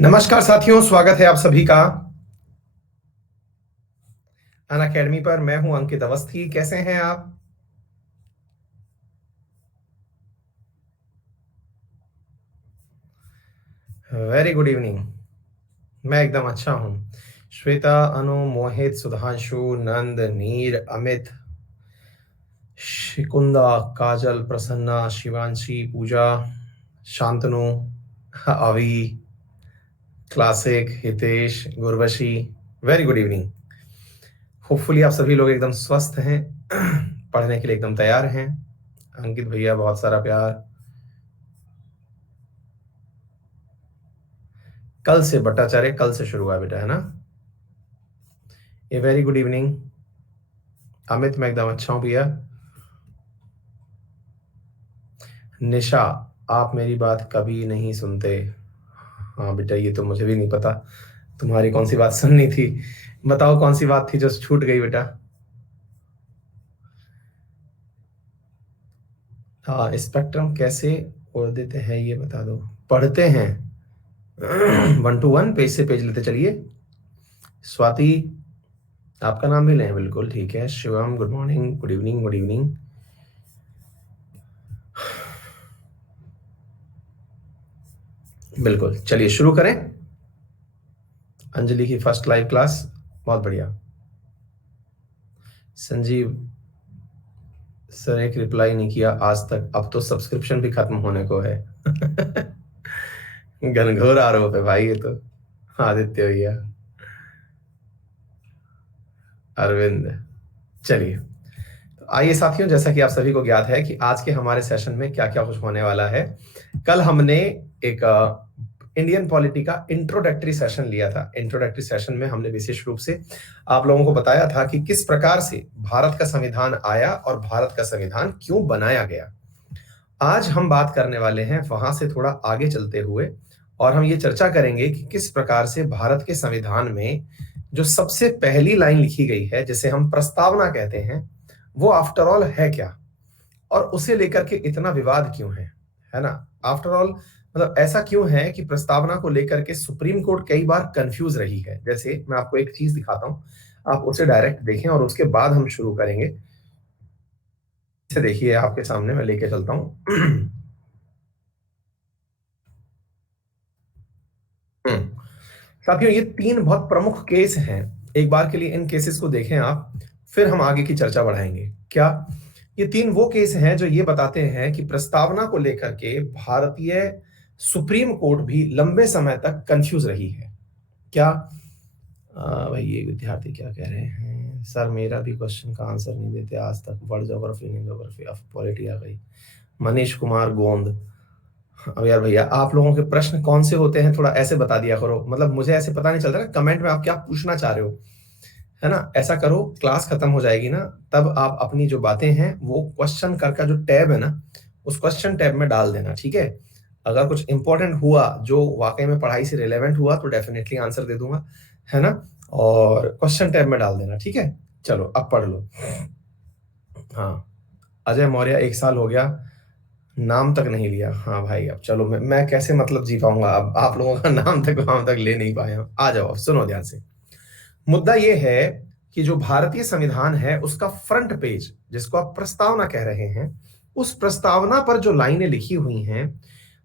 नमस्कार साथियों, स्वागत है आप सभी का अनअकैडमी पर। मैं हूं अंकित अवस्थी। कैसे हैं आप? Very good evening. मैं एकदम अच्छा हूं। श्वेता, अनु, मोहित, सुधांशु, नंद, नीर, अमित, शिकुंदा, काजल, प्रसन्ना, शिवांशी, पूजा, शांतनु, अवी, क्लासिक, Hitesh, Gurvashi. Very good evening. Hopefully आप सभी लोग एकदम स्वस्थ हैं, पढ़ने के लिए एकदम तैयार हैं। अंकित भैया, बहुत सारा प्यार। कल से भट्टाचार्य, कल से शुरू हुआ बेटा, है ना? A very good evening. Amit, मैं एकदम अच्छा हूं भैया। निशा, आप मेरी बात कभी नहीं सुनते। हाँ बेटा, ये तो मुझे भी नहीं पता तुम्हारी कौन सी बात सुननी थी। बताओ कौन सी बात थी जो छूट गई बेटा। हाँ, स्पेक्ट्रम कैसे ओढ़ देते हैं ये बता दो। पढ़ते हैं 1 to 1, पेज से पेज लेते चलिए। स्वाति, आपका नाम भी लें, बिल्कुल ठीक है। Shivam, good morning, good evening, good evening. बिल्कुल, चलिए शुरू करें। अंजलि की फर्स्ट लाइव क्लास, बहुत बढ़िया। संजीव सर, एक रिप्लाई नहीं किया आज तक, अब तो सब्सक्रिप्शन भी खत्म होने को है। घनघोर आरोप है भाई ये तो। आदित्य भैया, अरविंद। चलिए, तो आइए साथियों, जैसा कि आप सभी को ज्ञात है कि आज के हमारे सेशन में क्या क्या कुछ होने वाला है। कल हमने एक इंडियन पॉलिटी का इंट्रोडक्टरी सेशन लिया था। इंट्रोडक्टरी सेशन में हमने विशेष रूप से आप लोगों को बताया था कि किस प्रकार से भारत का संविधान आया और भारत का संविधान क्यों बनाया गया। आज हम बात करने वाले हैं वहां से थोड़ा आगे चलते हुए, और हम ये चर्चा करेंगे कि किस प्रकार से भारत के संविधान में जो सबसे पहली लाइन लिखी गई है, जिसे हम प्रस्तावना कहते हैं, वो आफ्टर ऑल है क्या, और उसे लेकर के इतना विवाद क्यों है ना? आफ्टर ऑल मतलब ऐसा क्यों है कि प्रस्तावना को लेकर के सुप्रीम कोर्ट कई बार कंफ्यूज रही है। जैसे मैं आपको एक चीज दिखाता हूं, आप उसे डायरेक्ट देखें और उसके बाद हम शुरू करेंगे। इसे देखिए, आपके सामने मैं लेके चलता हूं। साथियों, ये 3 बहुत प्रमुख केस हैं। एक बार के लिए इन केसेस को देखें आप, फिर हम आगे की चर्चा बढ़ाएंगे। क्या ये 3 वो केस हैं जो ये बताते हैं कि प्रस्तावना को लेकर के भारतीय सुप्रीम कोर्ट भी लंबे समय तक कंफ्यूज रही है? क्या भाई, ये विद्यार्थी क्या कह रहे हैं? सर, मेरा भी क्वेश्चन का आंसर नहीं देते आज तक। वर्ल्ड ज्योग्राफी नहीं, ज्योग्राफी ऑफ पॉलिटी आ गई। मनीष कुमार गोंद। अब यार भैया, आप लोगों के प्रश्न कौन से होते हैं, थोड़ा ऐसे बता दिया करो। मतलब मुझे ऐसे पता नहीं चलता ना कमेंट में आप क्या पूछना चाह रहे हो, है ना? ऐसा करो, क्लास खत्म हो जाएगी ना, तब आप अपनी जो बातें हैं वो क्वेश्चन कर का जो टैब है ना, उस क्वेश्चन टैब में डाल देना, ठीक है? अगर कुछ इंपॉर्टेंट हुआ जो वाकई में पढ़ाई से रिलेवेंट हुआ तो डेफिनेटली आंसर दे दूंगा, है ना? और क्वेश्चन टैब में डाल देना, ठीक है? चलो, अब पढ़ लो। हाँ, अजय मौर्य, 1 साल हो गया, नाम तक नहीं लिया। हाँ भाई, अब चलो, मैं कैसे मतलब जी पाऊंगा? अब आप लोगों का नाम तक वहां तक ले नहीं पाए हम। आ जाओ, अब सुनो ध्यान से। मुद्दा यह है कि जो भारतीय संविधान है उसका फ्रंट पेज, जिसको आप प्रस्तावना कह रहे हैं, उस प्रस्तावना पर जो लाइनें लिखी हुई हैं,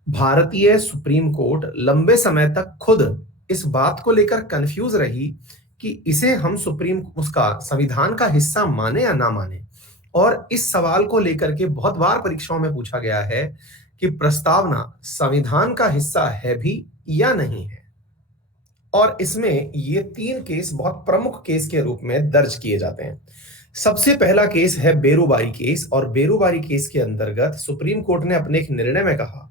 भारतीय सुप्रीम कोर्ट लंबे समय तक खुद इस बात को लेकर कंफ्यूज रही कि इसे हम सुप्रीम उसका संविधान का हिस्सा माने या ना माने। और इस सवाल को लेकर के बहुत बार परीक्षाओं में पूछा गया है कि प्रस्तावना संविधान का हिस्सा है भी या नहीं है। और इसमें ये 3 केस बहुत प्रमुख केस के रूप में दर्ज किए जाते हैं। सबसे पहला केस है बेरुबारी केस, और बेरुबारी केस के अंतर्गत सुप्रीम कोर्ट ने अपने एक निर्णय में कहा,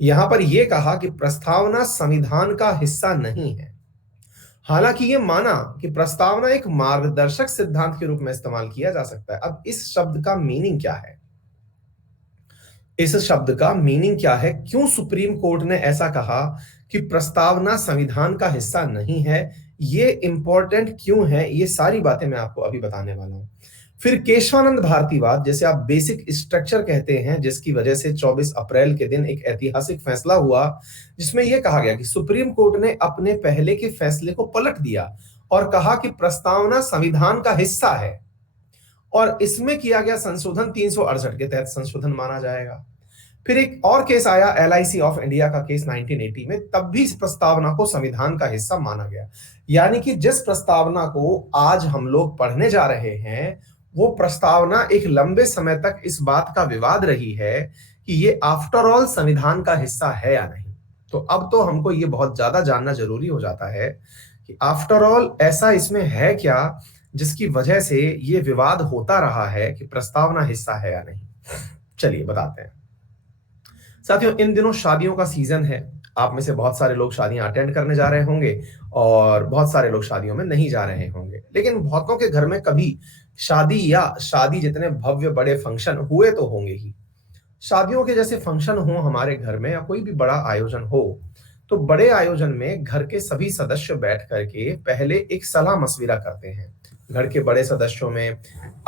यहां पर यह कहा कि प्रस्तावना संविधान का हिस्सा नहीं है। हालांकि यह माना कि प्रस्तावना एक मार्गदर्शक सिद्धांत के रूप में इस्तेमाल किया जा सकता है। अब इस शब्द का मीनिंग क्या है? इस शब्द का मीनिंग क्या है? क्यों सुप्रीम कोर्ट ने ऐसा कहा कि प्रस्तावना संविधान का हिस्सा नहीं है? ये इंपॉर्टेंट क्यों है? ये सारी बातें मैं आपको अभी बताने वाला हूं। फिर केशवानंद भारतीवाद, जैसे आप बेसिक स्ट्रक्चर कहते हैं, जिसकी वजह से 24 अप्रैल के दिन एक ऐतिहासिक फैसला हुआ जिसमें यह कहा गया कि सुप्रीम कोर्ट ने अपने पहले के फैसले को पलट दिया और कहा कि प्रस्तावना संविधान का हिस्सा है और इसमें किया गया संशोधन 368 के तहत संशोधन माना जाएगा। फिर एक और केस आया, LIC ऑफ इंडिया का केस 1980 में, तब भी इस प्रस्तावना को संविधान का हिस्सा माना गया। यानी कि जिस प्रस्तावना को आज हम लोग पढ़ने जा रहे हैं, वो प्रस्तावना एक लंबे समय तक इस बात का विवाद रही है कि ये आफ्टर ऑल संविधान का हिस्सा है या नहीं। तो अब तो हमको ये बहुत ज्यादा जानना जरूरी हो जाता है कि आफ्टर ऑल ऐसा इसमें है क्या जिसकी वजह से ये विवाद होता रहा है कि प्रस्तावना हिस्सा है या नहीं। चलिए बताते हैं। साथियों, इन दिनों शादियों का सीजन है। आप में से बहुत सारे लोग शादियां अटेंड करने जा रहे होंगे और बहुत सारे लोग शादियों में नहीं जा रहे होंगे, लेकिन बहुतों के घर में कभी शादी या शादी जितने भव्य बड़े फंक्शन हुए तो होंगे ही। शादियों के जैसे फंक्शन हो हमारे घर में या कोई भी बड़ा आयोजन हो, तो बड़े आयोजन में घर के सभी सदस्य बैठ करके पहले एक सलाह मशविरा करते हैं। घर के बड़े सदस्यों में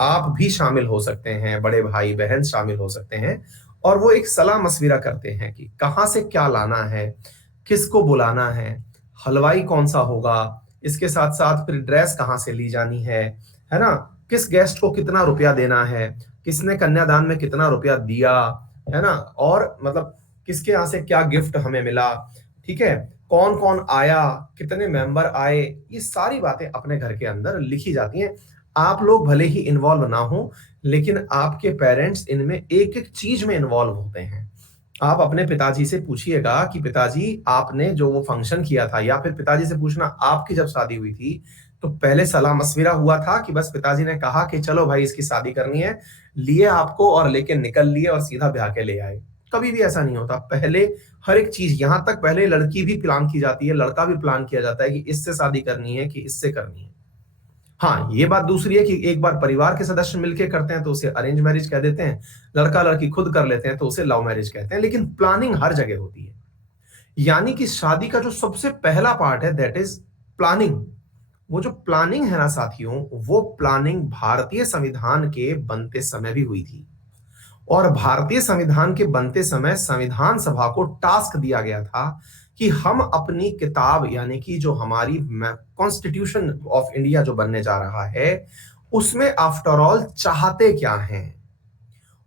आप भी शामिल हो सकते हैं, बड़े भाई बहन शामिल हो सकते हैं, और वो एक सलाह मशविरा करते हैं कि कहाँ से क्या लाना है, किसको बुलाना है, हलवाई कौन सा होगा, इसके साथ साथ फिर ड्रेस कहाँ से ली जानी है ना, किस गेस्ट को कितना रुपया देना है, किसने कन्यादान में कितना रुपया दिया, है ना, और मतलब किसके यहाँ से क्या गिफ्ट हमें मिला, ठीक है, कौन कौन आया, कितने मेंबर आए, ये सारी बातें अपने घर के अंदर लिखी जाती हैं। आप लोग भले ही इन्वॉल्व ना हो, लेकिन आपके पेरेंट्स इनमें एक एक चीज में इन्वॉल्व होते हैं। आप अपने पिताजी से पूछिएगा कि पिताजी आपने जो वो फंक्शन किया था, या फिर पिताजी से पूछना आपकी जब शादी हुई थी तो पहले सलाह मशविरा हुआ था कि बस पिताजी ने कहा कि चलो भाई इसकी शादी करनी है, लिए आपको और लेके निकल लिए और सीधा ब्याह के ले आए। कभी भी ऐसा नहीं होता। पहले हर एक चीज, यहां तक पहले लड़की भी प्लान की जाती है, लड़का भी प्लान किया जाता है कि इससे शादी करनी है कि इससे करनी है। हाँ, ये बात दूसरी है कि एक बार परिवार के सदस्य मिलके करते हैं तो उसे अरेंज मैरिज कह देते हैं, लड़का लड़की खुद कर लेते हैं तो उसे लव मैरिज कहते हैं, लेकिन प्लानिंग हर जगह होती है। यानी कि शादी का जो सबसे पहला पार्ट है दैट इज प्लानिंग। वो जो प्लानिंग है ना साथियों, वो प्लानिंग भारतीय संविधान के बनते समय भी हुई थी। और भारतीय संविधान के बनते समय संविधान सभा को टास्क दिया गया था कि हम अपनी किताब, यानी कि जो हमारी कॉन्स्टिट्यूशन ऑफ इंडिया जो बनने जा रहा है, उसमें आफ्टर ऑल चाहते क्या हैं।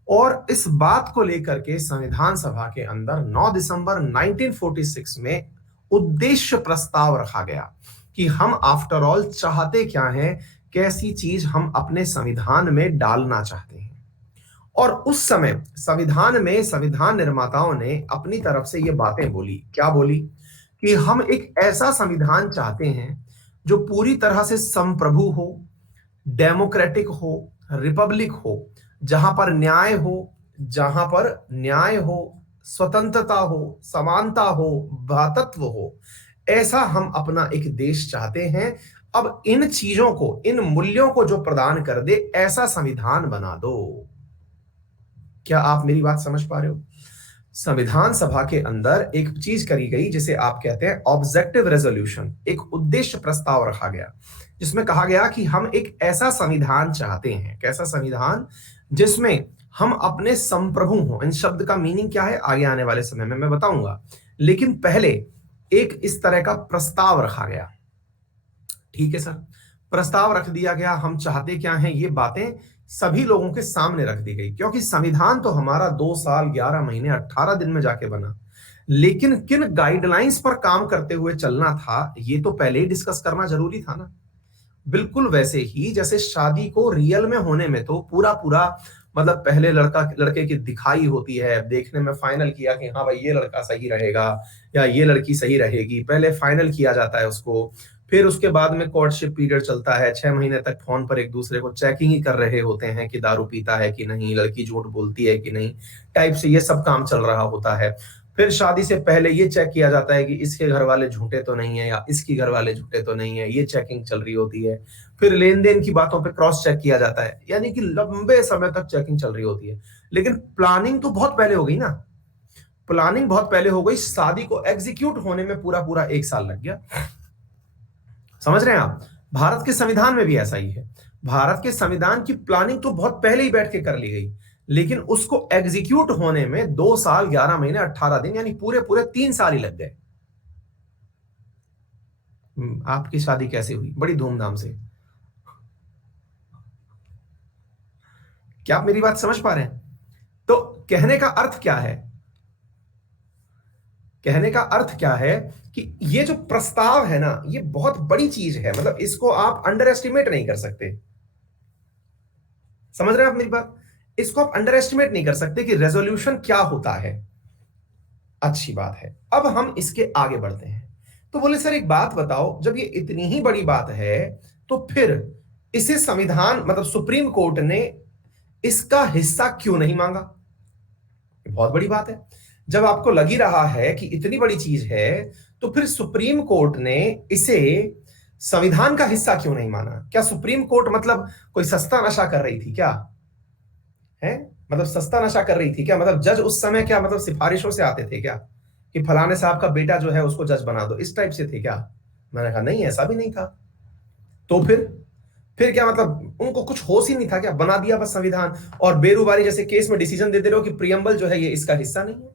और इस बात को लेकर के संविधान सभा के अंदर 9 दिसंबर 1946 में उद्देश्य प्रस्ताव रखा गया कि हम आफ्टर ऑल चाहते क्या हैं, कैसी चीज हम अपने संविधान में डालना चाहते हैं। और उस समय संविधान में संविधान निर्माताओं ने अपनी तरफ से ये बातें बोली। क्या बोली? कि हम एक ऐसा संविधान चाहते हैं जो पूरी तरह से संप्रभु हो, डेमोक्रेटिक हो, रिपब्लिक हो, जहां पर न्याय हो, स्वतंत्रता हो, समानता हो, भ्रातृत्व हो। ऐसा हम अपना एक देश चाहते हैं। अब इन चीजों को, इन मूल्यों को जो प्रदान कर दे, ऐसा संविधान बना दो। क्या आप मेरी बात समझ पा रहे हो? संविधान सभा के अंदर एक चीज करी गई जिसे आप कहते हैं ऑब्जेक्टिव रेजोल्यूशन, एक उद्देश्य प्रस्ताव रखा गया जिसमें कहा गया कि हम एक ऐसा संविधान चाहते हैं। कैसा संविधान? जिसमें हम अपने संप्रभु हों। इन शब्द का मीनिंग क्या है आगे आने वाले समय में मैं बताऊंगा, लेकिन पहले एक इस तरह का प्रस्ताव रखा गया। ठीक है सर, प्रस्ताव रख दिया गया, हम चाहते क्या हैं, ये बातें सभी लोगों के सामने रख दी गई। क्योंकि संविधान तो हमारा 2 साल 11 महीने 18 दिन में जाके बना, लेकिन किन गाइडलाइंस पर काम करते हुए चलना था, ये तो पहले ही डिस्कस करना जरूरी था ना। बिल्कुल वैसे ही जैसे शादी को रियल में होने में तो पूरा पूरा मतलब पहले लड़के की दिखाई होती है, देखने में फाइनल किया कि हाँ भाई ये लड़का सही रहेगा या ये लड़की सही रहेगी, पहले फाइनल किया जाता है उसको। फिर उसके बाद में कोर्टशिप पीरियड चलता है, 6 महीने तक फोन पर एक दूसरे को चेकिंग ही कर रहे होते हैं कि दारू पीता है कि नहीं, लड़की झूठ बोलती है कि नहीं, टाइप से ये सब काम चल रहा होता है। फिर शादी से पहले ये चेक किया जाता है कि इसके घर वाले झूठे तो नहीं है या इसकी घर वाले झूठे तो नहीं है, ये चेकिंग चल रही होती है। फिर लेन देन की बातों पे क्रॉस चेक किया जाता है, यानी कि लंबे समय तक चेकिंग चल रही होती है। लेकिन प्लानिंग तो बहुत पहले हो गई ना, प्लानिंग बहुत पहले हो गई, शादी को एग्जीक्यूट होने में पूरा पूरा 1 साल लग गया। समझ रहे हैं आप? भारत के संविधान में भी ऐसा ही है। भारत के संविधान की प्लानिंग तो बहुत पहले ही बैठ के कर ली गई, लेकिन उसको एग्जीक्यूट होने में 2 साल 11 महीने 18 दिन यानी पूरे पूरे 3 साल ही लग गए। आपकी शादी कैसे हुई? बड़ी धूमधाम से। क्या आप मेरी बात समझ पा रहे हैं? तो कहने का अर्थ क्या है? कहने का अर्थ क्या है कि ये जो प्रस्ताव है ना, ये बहुत बड़ी चीज है, मतलब इसको आप अंडर एस्टिमेट नहीं कर सकते। समझ रहे हैं आप मेरी बात? इसको आप अंडर एस्टिमेट नहीं कर सकते कि रेजोल्यूशन क्या होता है। अच्छी बात है, अब हम इसके आगे बढ़ते हैं। तो बोले सर एक बात बताओ, जब ये इतनी ही बड़ी बात है तो फिर इसे संविधान मतलब सुप्रीम कोर्ट ने इसका हिस्सा क्यों नहीं मांगा? बहुत बड़ी बात है। जब आपको लग ही रहा है कि इतनी बड़ी चीज है, तो फिर सुप्रीम कोर्ट ने इसे संविधान का हिस्सा क्यों नहीं माना? क्या सुप्रीम कोर्ट मतलब कोई सस्ता नशा कर रही थी क्या? है, मतलब सस्ता नशा कर रही थी क्या? मतलब जज उस समय क्या मतलब सिफारिशों से आते थे क्या कि फलाने साहब का बेटा जो है उसको जज बना दो, इस टाइप से थे क्या? मैंने कहा नहीं, ऐसा भी नहीं था। तो फिर क्या मतलब उनको कुछ होश ही नहीं था क्या? बना दिया बस संविधान, और बेरुबारी जैसे केस में डिसीजन दे दे रहे हो कि प्रियम्बल जो है ये इसका हिस्सा नहीं है।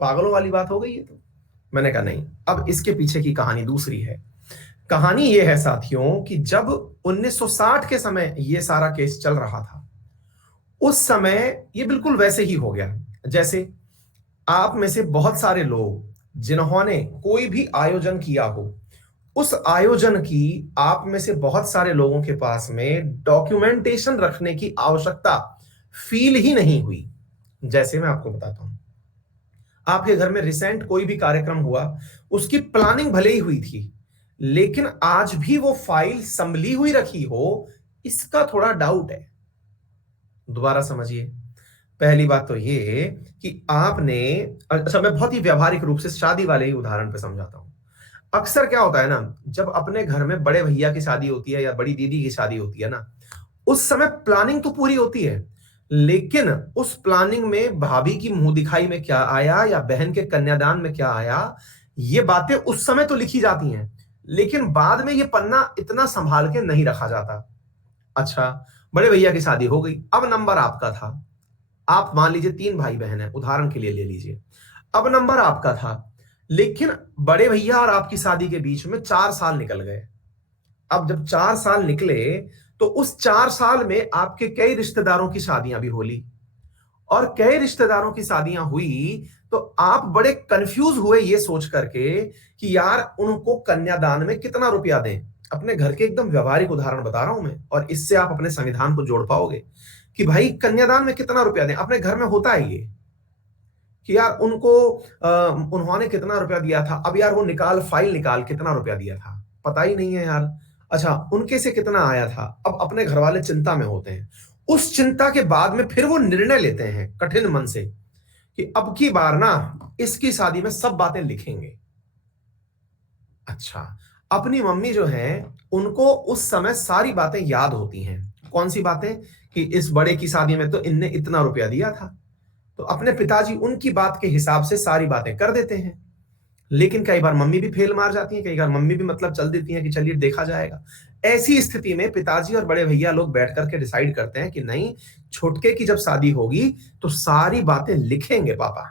पागलों वाली बात हो गई है। तो मैंने कहा नहीं, अब इसके पीछे की कहानी दूसरी है। कहानी ये है साथियों कि जब 1960 के समय ये सारा केस चल रहा था, उस समय ये बिल्कुल वैसे ही हो गया जैसे आप में से बहुत सारे लोग जिन्होंने कोई भी आयोजन किया हो, उस आयोजन की आप में से बहुत सारे लोगों के पास में डॉक्यूमेंटेशन रखने की आवश्यकता फील ही नहीं हुई। जैसे मैं आपको बताता हूं, आपके घर में रिसेंट कोई भी कार्यक्रम हुआ, उसकी प्लानिंग भले ही हुई थी, लेकिन आज भी वो फाइल संभली हुई रखी हो, इसका थोड़ा डाउट है। दोबारा समझिए। पहली बात तो ये कि आपने, अच्छा मैं बहुत ही व्यावहारिक रूप से शादी वाले ही उदाहरण पे समझाता हूं। अक्सर क्या होता है ना, जब अपने घर में बड़े भैया की शादी होती है या बड़ी दीदी की शादी होती है ना, उस समय प्लानिंग तो पूरी होती है, लेकिन उस प्लानिंग में भाभी की मुंह दिखाई में क्या आया या बहन के कन्यादान में क्या आया, ये बातें उस समय तो लिखी जाती हैं, लेकिन बाद में ये पन्ना इतना संभाल के नहीं रखा जाता। अच्छा, बड़े भैया की शादी हो गई, अब नंबर आपका था। आप मान लीजिए 3 भाई बहन है, उदाहरण के लिए ले लीजिए। अब नंबर आपका था, लेकिन बड़े भैया और आपकी शादी के बीच में 4 साल निकल गए। अब जब 4 साल निकले, तो उस 4 साल में आपके कई रिश्तेदारों की शादियां भी हो ली, और कई रिश्तेदारों की शादियां हुई, तो आप बड़े कंफ्यूज हुए ये सोच करके कि यार उनको कन्यादान में कितना रुपया दें। अपने घर के एकदम व्यवहारिक उदाहरण बता रहा हूं मैं, और इससे आप अपने संविधान को जोड़ पाओगे कि भाई कन्यादान में कितना रुपया दें। अपने घर में होता है ये कि यार उनको उन्होंने कितना रुपया दिया था, अब यार वो निकाल फाइल निकाल कितना रुपया दिया था, पता ही नहीं है यार। अच्छा, उनके से कितना आया था, अब अपने घर वाले चिंता में होते हैं। उस चिंता के बाद में फिर वो निर्णय लेते हैं कठिन मन से कि अब की बार ना इसकी शादी में सब बातें लिखेंगे। अच्छा, अपनी मम्मी जो है उनको उस समय सारी बातें याद होती हैं। कौन सी बातें? कि इस बड़े की शादी में तो इनने इतना रुपया दिया था, तो अपने पिताजी उनकी बात के हिसाब से सारी बातें कर देते हैं। लेकिन कई बार मम्मी भी फेल मार जाती हैं, कई बार मम्मी भी मतलब चल देती हैं कि चलिए देखा जाएगा। ऐसी स्थिति में पिताजी और बड़े भैया लोग बैठ करके डिसाइड करते हैं कि नहीं, छोटके की जब शादी होगी तो सारी बातें लिखेंगे पापा,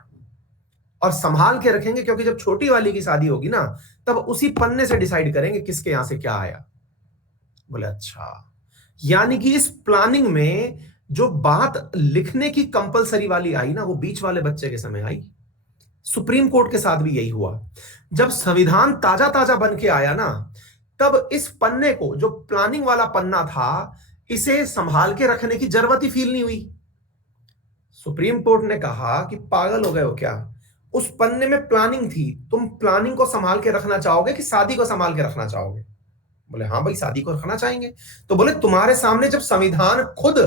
और संभाल के रखेंगे, क्योंकि जब छोटी वाली की शादी होगी ना, तब उसी पन्ने से डिसाइड करेंगे किसके यहां से क्या आया। बोले अच्छा, यानी कि इस प्लानिंग में जो बात लिखने की कंपलसरी वाली आई ना, वो बीच वाले बच्चे के समय आई। सुप्रीम कोर्ट के साथ भी यही हुआ। जब संविधान ताजा ताजा बन के आया ना, तब इस पन्ने को, जो प्लानिंग वाला पन्ना था, इसे संभाल के रखने की जरूरत ही फील नहीं हुई। सुप्रीम कोर्ट ने कहा कि पागल हो गए हो क्या, उस पन्ने में प्लानिंग थी, तुम प्लानिंग को संभाल के रखना चाहोगे कि शादी को संभाल के रखना चाहोगे? बोले हाँ भाई, शादी को रखना चाहेंगे। तो बोले तुम्हारे सामने जब संविधान खुद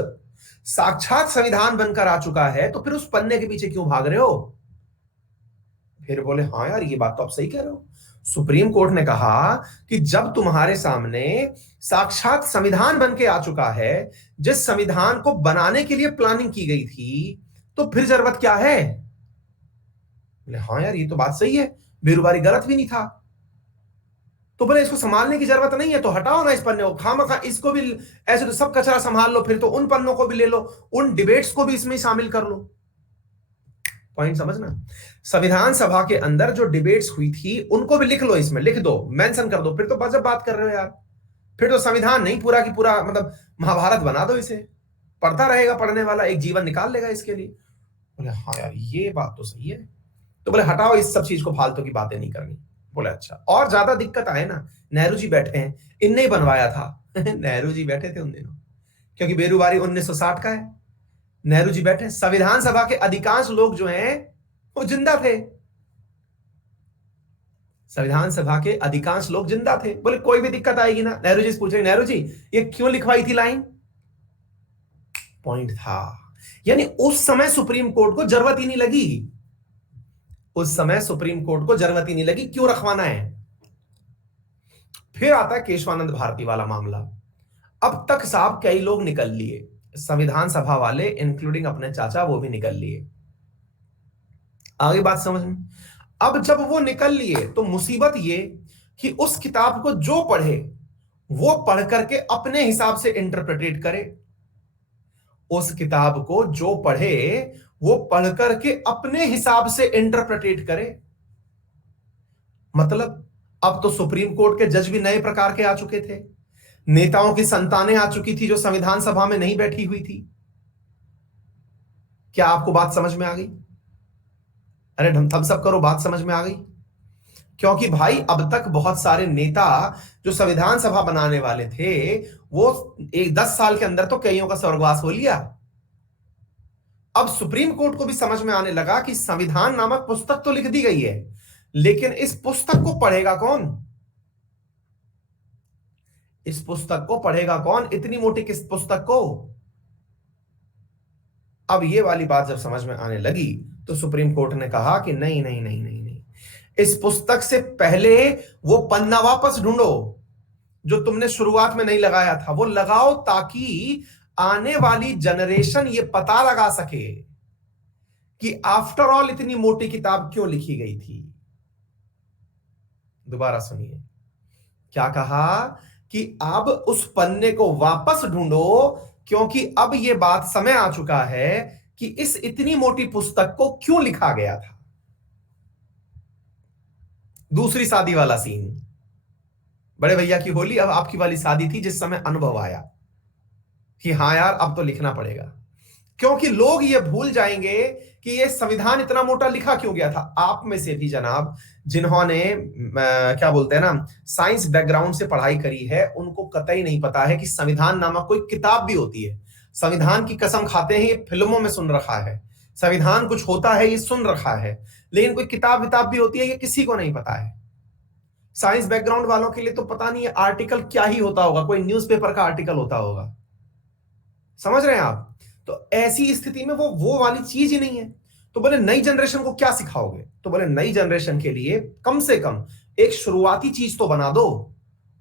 साक्षात संविधान बनकर आ चुका है, तो फिर उस पन्ने के पीछे क्यों भाग रहे हो? फिर बोले हाँ यार, ये बात तो आप सही कह रहे हो। सुप्रीम कोर्ट ने कहा कि जब तुम्हारे सामने साक्षात संविधान बन के आ चुका है, जिस संविधान को बनाने के लिए प्लानिंग की गई थी, तो फिर जरूरत क्या है? बोले हाँ यार, ये तो बात सही है, बेरुबारी गलत भी नहीं था। तो बोले इसको संभालने की जरूरत नहीं है, तो हटाओ ना इस पन्ने को, खामखा इसको भी ऐसे तो सब कचरा संभाल लो, फिर तो उन पन्नों को भी ले लो, उन डिबेट्स को भी इसमें शामिल कर लो। पॉइंट समझना, संविधान सभा के अंदर जो डिबेट्स हुई थी उनको भी लिख लो, इसमें लिख दो, मेंशन कर दो, फिर तो गजब बात कर रहे हो यार। फिर तो संविधान नहीं, पूरा की पूरा मतलब महाभारत बना दो इसे, पढ़ता रहेगा पढ़ने वाला, एक जीवन निकाल लेगा इसके लिए। बोले हाँ यार ये बात तो सही है। तो बोले हटाओ इस सब चीज को, फालतू की बातें नहीं करनी। बोले अच्छा, और ज्यादा दिक्कत आए ना, नेहरू जी बैठे हैं, इनने ही बनवाया था। नेहरू जी बैठे थे उन दिनों, क्योंकि बेरुवारी 1960 का है। नेहरू जी बैठे, संविधान सभा के अधिकांश लोग जो हैं वो जिंदा थे, संविधान सभा के अधिकांश लोग जिंदा थे। बोले कोई भी दिक्कत आएगी ना, नेहरू जी से पूछे, नेहरू जी ये क्यों लिखवाई थी लाइन? पॉइंट था, यानी उस समय सुप्रीम कोर्ट को जरूरत ही नहीं लगी, उस समय सुप्रीम कोर्ट को जरूरत ही नहीं लगी, क्यों रखवाना है। फिर आता है केशवानंद भारती वाला मामला। अब तक साहब कई लोग निकल लिए, संविधान सभा वाले इंक्लूडिंग अपने चाचा, वो भी निकल लिए। आगे बात समझ में। अब जब वो निकल लिए तो मुसीबत ये कि उस किताब को जो पढ़े वो पढ़ करके अपने हिसाब से इंटरप्रेटेट करे, उस किताब को जो पढ़े वो पढ़ करके अपने हिसाब से इंटरप्रेटेट करे। मतलब अब तो सुप्रीम कोर्ट के जज भी नए प्रकार के आ चुके थे, नेताओं की संतानें आ चुकी थी जो संविधान सभा में नहीं बैठी हुई थी। क्या आपको बात समझ में आ गई? अरे थम्स अप करो, बात समझ में आ गई? क्योंकि भाई अब तक बहुत सारे नेता जो संविधान सभा बनाने वाले थे वो 10 साल के अंदर तो कईयों का स्वर्गवास हो लिया। अब सुप्रीम कोर्ट को भी समझ में आने लगा कि संविधान नामक पुस्तक तो लिख दी गई है, लेकिन इस पुस्तक को पढ़ेगा कौन? इस पुस्तक को पढ़ेगा कौन, इतनी मोटी किस पुस्तक को? अब ये वाली बात जब समझ में आने लगी तो सुप्रीम कोर्ट ने कहा कि नहीं नहीं नहीं नहीं नहीं, इस पुस्तक से पहले वो पन्ना वापस ढूंढो जो तुमने शुरुआत में नहीं लगाया था, वो लगाओ ताकि आने वाली जनरेशन ये पता लगा सके कि आफ्टर ऑल इतनी मोटी किताब क्यों लिखी गई थी। दोबारा सुनिए, क्या कहा कि अब उस पन्ने को वापस ढूंढो, क्योंकि अब यह बात समय आ चुका है कि इस इतनी मोटी पुस्तक को क्यों लिखा गया था। दूसरी शादी वाला सीन, बड़े भैया की होली, अब आपकी वाली शादी थी जिस समय अनुभव आया कि हाँ यार अब तो लिखना पड़ेगा, क्योंकि लोग ये भूल जाएंगे कि ये संविधान इतना मोटा लिखा क्यों गया था। आप में से भी जनाब जिन्होंने क्या बोलते हैं ना साइंस बैकग्राउंड से पढ़ाई करी है, उनको कतई नहीं पता है कि संविधान नामक कोई किताब भी होती है। संविधान की कसम खाते हैं, ये फिल्मों में सुन रखा है, संविधान कुछ होता है ये सुन रखा है, लेकिन कोई किताब विताब भी होती है ये किसी को नहीं पता है। साइंस बैकग्राउंड वालों के लिए तो पता नहीं है आर्टिकल क्या ही होता होगा, कोई न्यूज़पेपर का आर्टिकल होता होगा, समझ रहे हैं आप? तो ऐसी स्थिति में वो वाली चीज ही नहीं है। तो बोले नई जनरेशन को क्या सिखाओगे? तो बोले नई जनरेशन के लिए कम से कम एक शुरुआती चीज तो बना दो,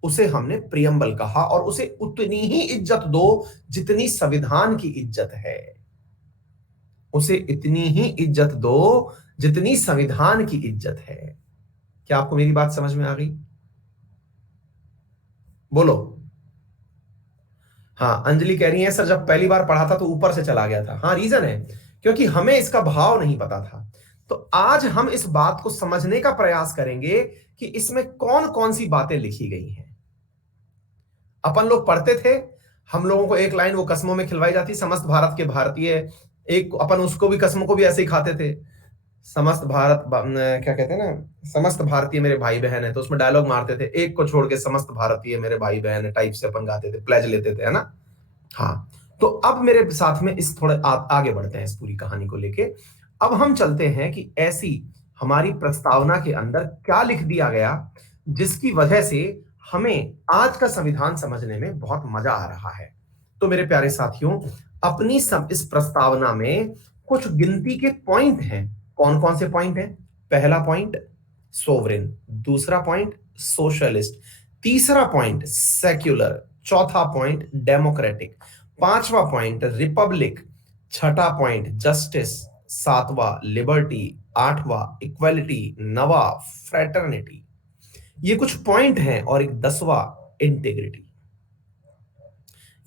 उसे हमने प्रियम्बल कहा, और उसे उतनी ही इज्जत दो जितनी संविधान की इज्जत है, उसे इतनी ही इज्जत दो जितनी संविधान की इज्जत है। क्या आपको मेरी बात समझ में आ गई? बोलो। हाँ, अंजलि कह रही है सर जब पहली बार पढ़ा था तो ऊपर से चला गया था। हाँ, रीजन है क्योंकि हमें इसका भाव नहीं पता था। तो आज हम इस बात को समझने का प्रयास करेंगे कि इसमें कौन कौन सी बातें लिखी गई हैं। अपन लोग पढ़ते थे, हम लोगों को एक लाइन वो कस्मों में खिलवाई जाती, समस्त भारत के भारतीय, एक अपन उसको भी कसमों को भी ऐसे ही खाते थे, समस्त भारत क्या कहते हैं ना, समस्त भारतीय मेरे भाई बहन है, तो उसमें डायलॉग मारते थे, एक को छोड़ के समस्त भारतीय मेरे भाई बहन है टाइप से अपन गाते थे, प्लेज लेते थे, है ना। हाँ, तो अब मेरे साथ में इस थोड़े आगे बढ़ते हैं इस पूरी कहानी को लेके। अब हम चलते हैं कि ऐसी हमारी प्रस्तावना के अंदर क्या लिख दिया गया जिसकी वजह से हमें आज का संविधान समझने में बहुत मजा आ रहा है। तो मेरे प्यारे साथियों, अपनी इस प्रस्तावना में कुछ गिनती के पॉइंट हैं। कौन कौन से पॉइंट हैं? पहला पॉइंट सोवरेन, दूसरा पॉइंट सोशलिस्ट, तीसरा पॉइंट सेक्युलर, चौथा पॉइंट डेमोक्रेटिक, पांचवा पॉइंट रिपब्लिक, छठा पॉइंट जस्टिस, सातवां लिबर्टी, आठवां इक्वालिटी, नवा फ्रेटर्निटी। ये कुछ पॉइंट हैं और एक 10वां इंटीग्रिटी।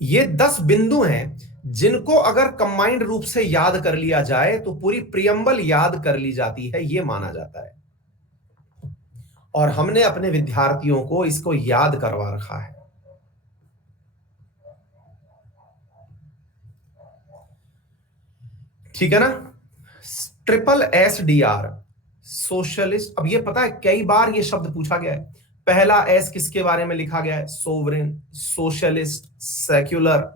ये 10 बिंदु हैं जिनको अगर कंबाइंड रूप से याद कर लिया जाए तो पूरी प्रियम्बल याद कर ली जाती है, ये माना जाता है। और हमने अपने विद्यार्थियों को इसको याद करवा रखा है। ठीक है ना? SSSR, socialist. अब ये पता है कई बार ये शब्द पूछा गया है। पहला एस किसके बारे में लिखा गया है? Sovereign, socialist, secular.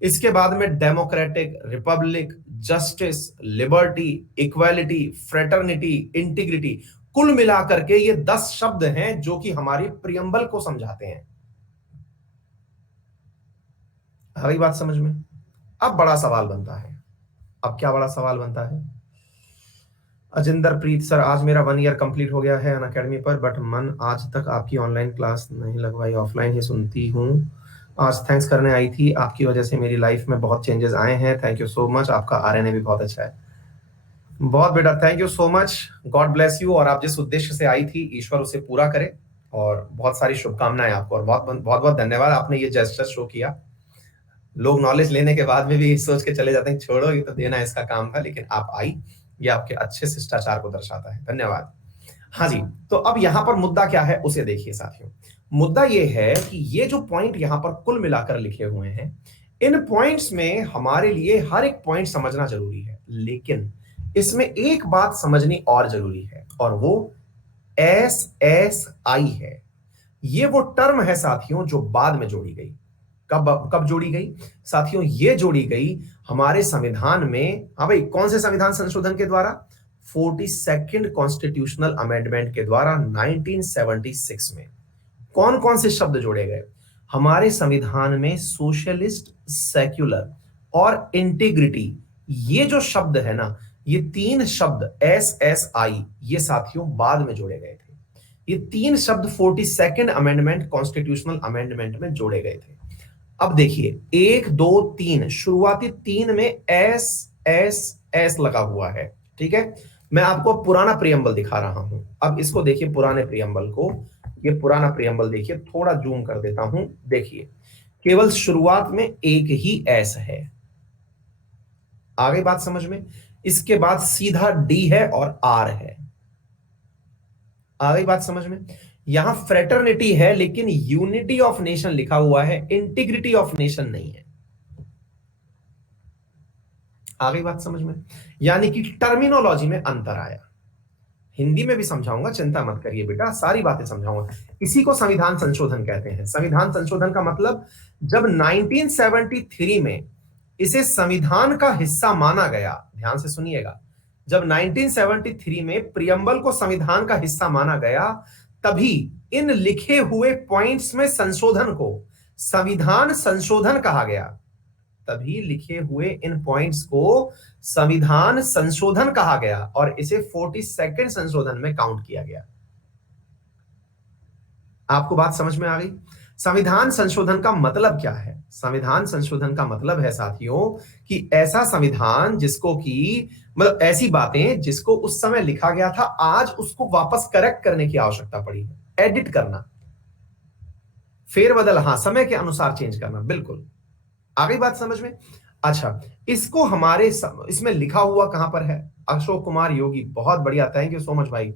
इसके बाद में democratic, Republic, justice, liberty, equality, fraternity, integrity. कुल मिलाकर के ये 10 शब्द हैं जो कि हमारी प्रियम्बल को समझाते हैं। हमारी बात समझ में? अब बड़ा सवाल बनता है। अब क्या बड़ा सवाल बनता है? अजिंदर प्रीत सर, आज मेरा 1 ईयर कंप्लीट हो गया है अन अकेडमी पर, बट मन आज तक आपकी ऑनलाइन क्लास नहीं लगवाई, ऑफलाइन ही सुनती हूँ। आज थैंक्स करने आई थी, आपकी वजह से मेरी लाइफ में बहुत चेंजेस आए हैं। Thank you so much. आपका आरएनए भी बहुत अच्छा है। बहुत बेटा, thank you so much. God bless you. और आप जिस उद्देश्य से आई थी, ईश्वर उसे पूरा करे। और बहुत सारी शुभकामनाएं आपको, और बहुत बहुत बहुत धन्यवाद, आपने ये जेस्चर शो किया। लोग नॉलेज लेने के बाद में भी सोच के चले जाते हैं छोड़ो ये तो देना इसका काम था, लेकिन आप आई, ये आपके अच्छे शिष्टाचार को दर्शाता है। धन्यवाद। हाँ जी, तो अब यहां पर मुद्दा क्या है उसे देखिए साथियों। मुद्दा ये है कि ये जो पॉइंट यहां पर कुल मिलाकर लिखे हुए हैं, इन पॉइंट्स में हमारे लिए हर एक पॉइंट समझना जरूरी है, लेकिन इसमें एक बात समझनी और जरूरी है, और वो SSI है। ये वो टर्म है साथियों जो बाद में जोड़ी गई। कब कब जोड़ी गई साथियों? ये जोड़ी गई हमारे संविधान में। हाँ भाई, कौन से संविधान संशोधन के द्वारा? 42nd कॉन्स्टिट्यूशनल अमेंडमेंट के द्वारा 1976 में। कौन कौन से शब्द जोड़े गए हमारे संविधान में? सोशलिस्ट, सेक्युलर और इंटीग्रिटी। ये जो शब्द है ना, ये 3 शब्द SSI, ये साथियों बाद में जोड़े गए थे। ये 3 शब्द 42nd अमेंडमेंट, कॉन्स्टिट्यूशनल अमेंडमेंट में जोड़े गए थे। अब देखिए, 1 2 3, शुरुआती 3 में एस एस एस लगा हुआ है। ठीक है, मैं आपको पुराना प्रियम्बल दिखा रहा हूं। अब इसको देखिए, पुराने प्रियम्बल को। ये पुराना प्रियम्बल देखिए, थोड़ा जूम कर देता हूं। देखिए, केवल शुरुआत में एक ही एस है। आ गई बात समझ में? इसके बाद सीधा डी है और आर है। आ गई बात समझ में? यहां फ्रेटर्निटी है, लेकिन यूनिटी ऑफ नेशन लिखा हुआ है, इंटीग्रिटी ऑफ नेशन नहीं है। आ गई बात समझ में? यानी कि टर्मिनोलॉजी में अंतर आया। हिंदी में भी समझाऊंगा, चिंता मत करिए बेटा, सारी बातें समझाऊंगा। इसी को संविधान संशोधन कहते हैं। संविधान संशोधन का मतलब, जब 1973 में इसे संविधान का हिस्सा माना गया, ध्यान से सुनिएगा, जब 1973 में प्रियम्बल को संविधान का हिस्सा माना गया, तभी इन लिखे हुए पॉइंट्स में संशोधन को संविधान संशोधन कहा गया। तभी लिखे हुए इन पॉइंट्स को संविधान संशोधन कहा गया और इसे 42nd संशोधन में काउंट किया गया। आपको बात समझ में आ गई? संविधान संशोधन का मतलब क्या है? संविधान संशोधन का मतलब है साथियों कि ऐसा संविधान जिसको कि मतलब ऐसी बातें जिसको उस समय लिखा गया था, आज उसको वापस करेक्ट करने की आवश्यकता पड़ी है। एडिट करना, फेरबदल, हाँ, समय के अनुसार चेंज करना, बिल्कुल। आ गई बात समझ में? अच्छा, इसको हमारे इसमें लिखा हुआ कहां पर है? अशोक कुमार योगी, बहुत बढ़िया, थैंक यू सो मच भाई।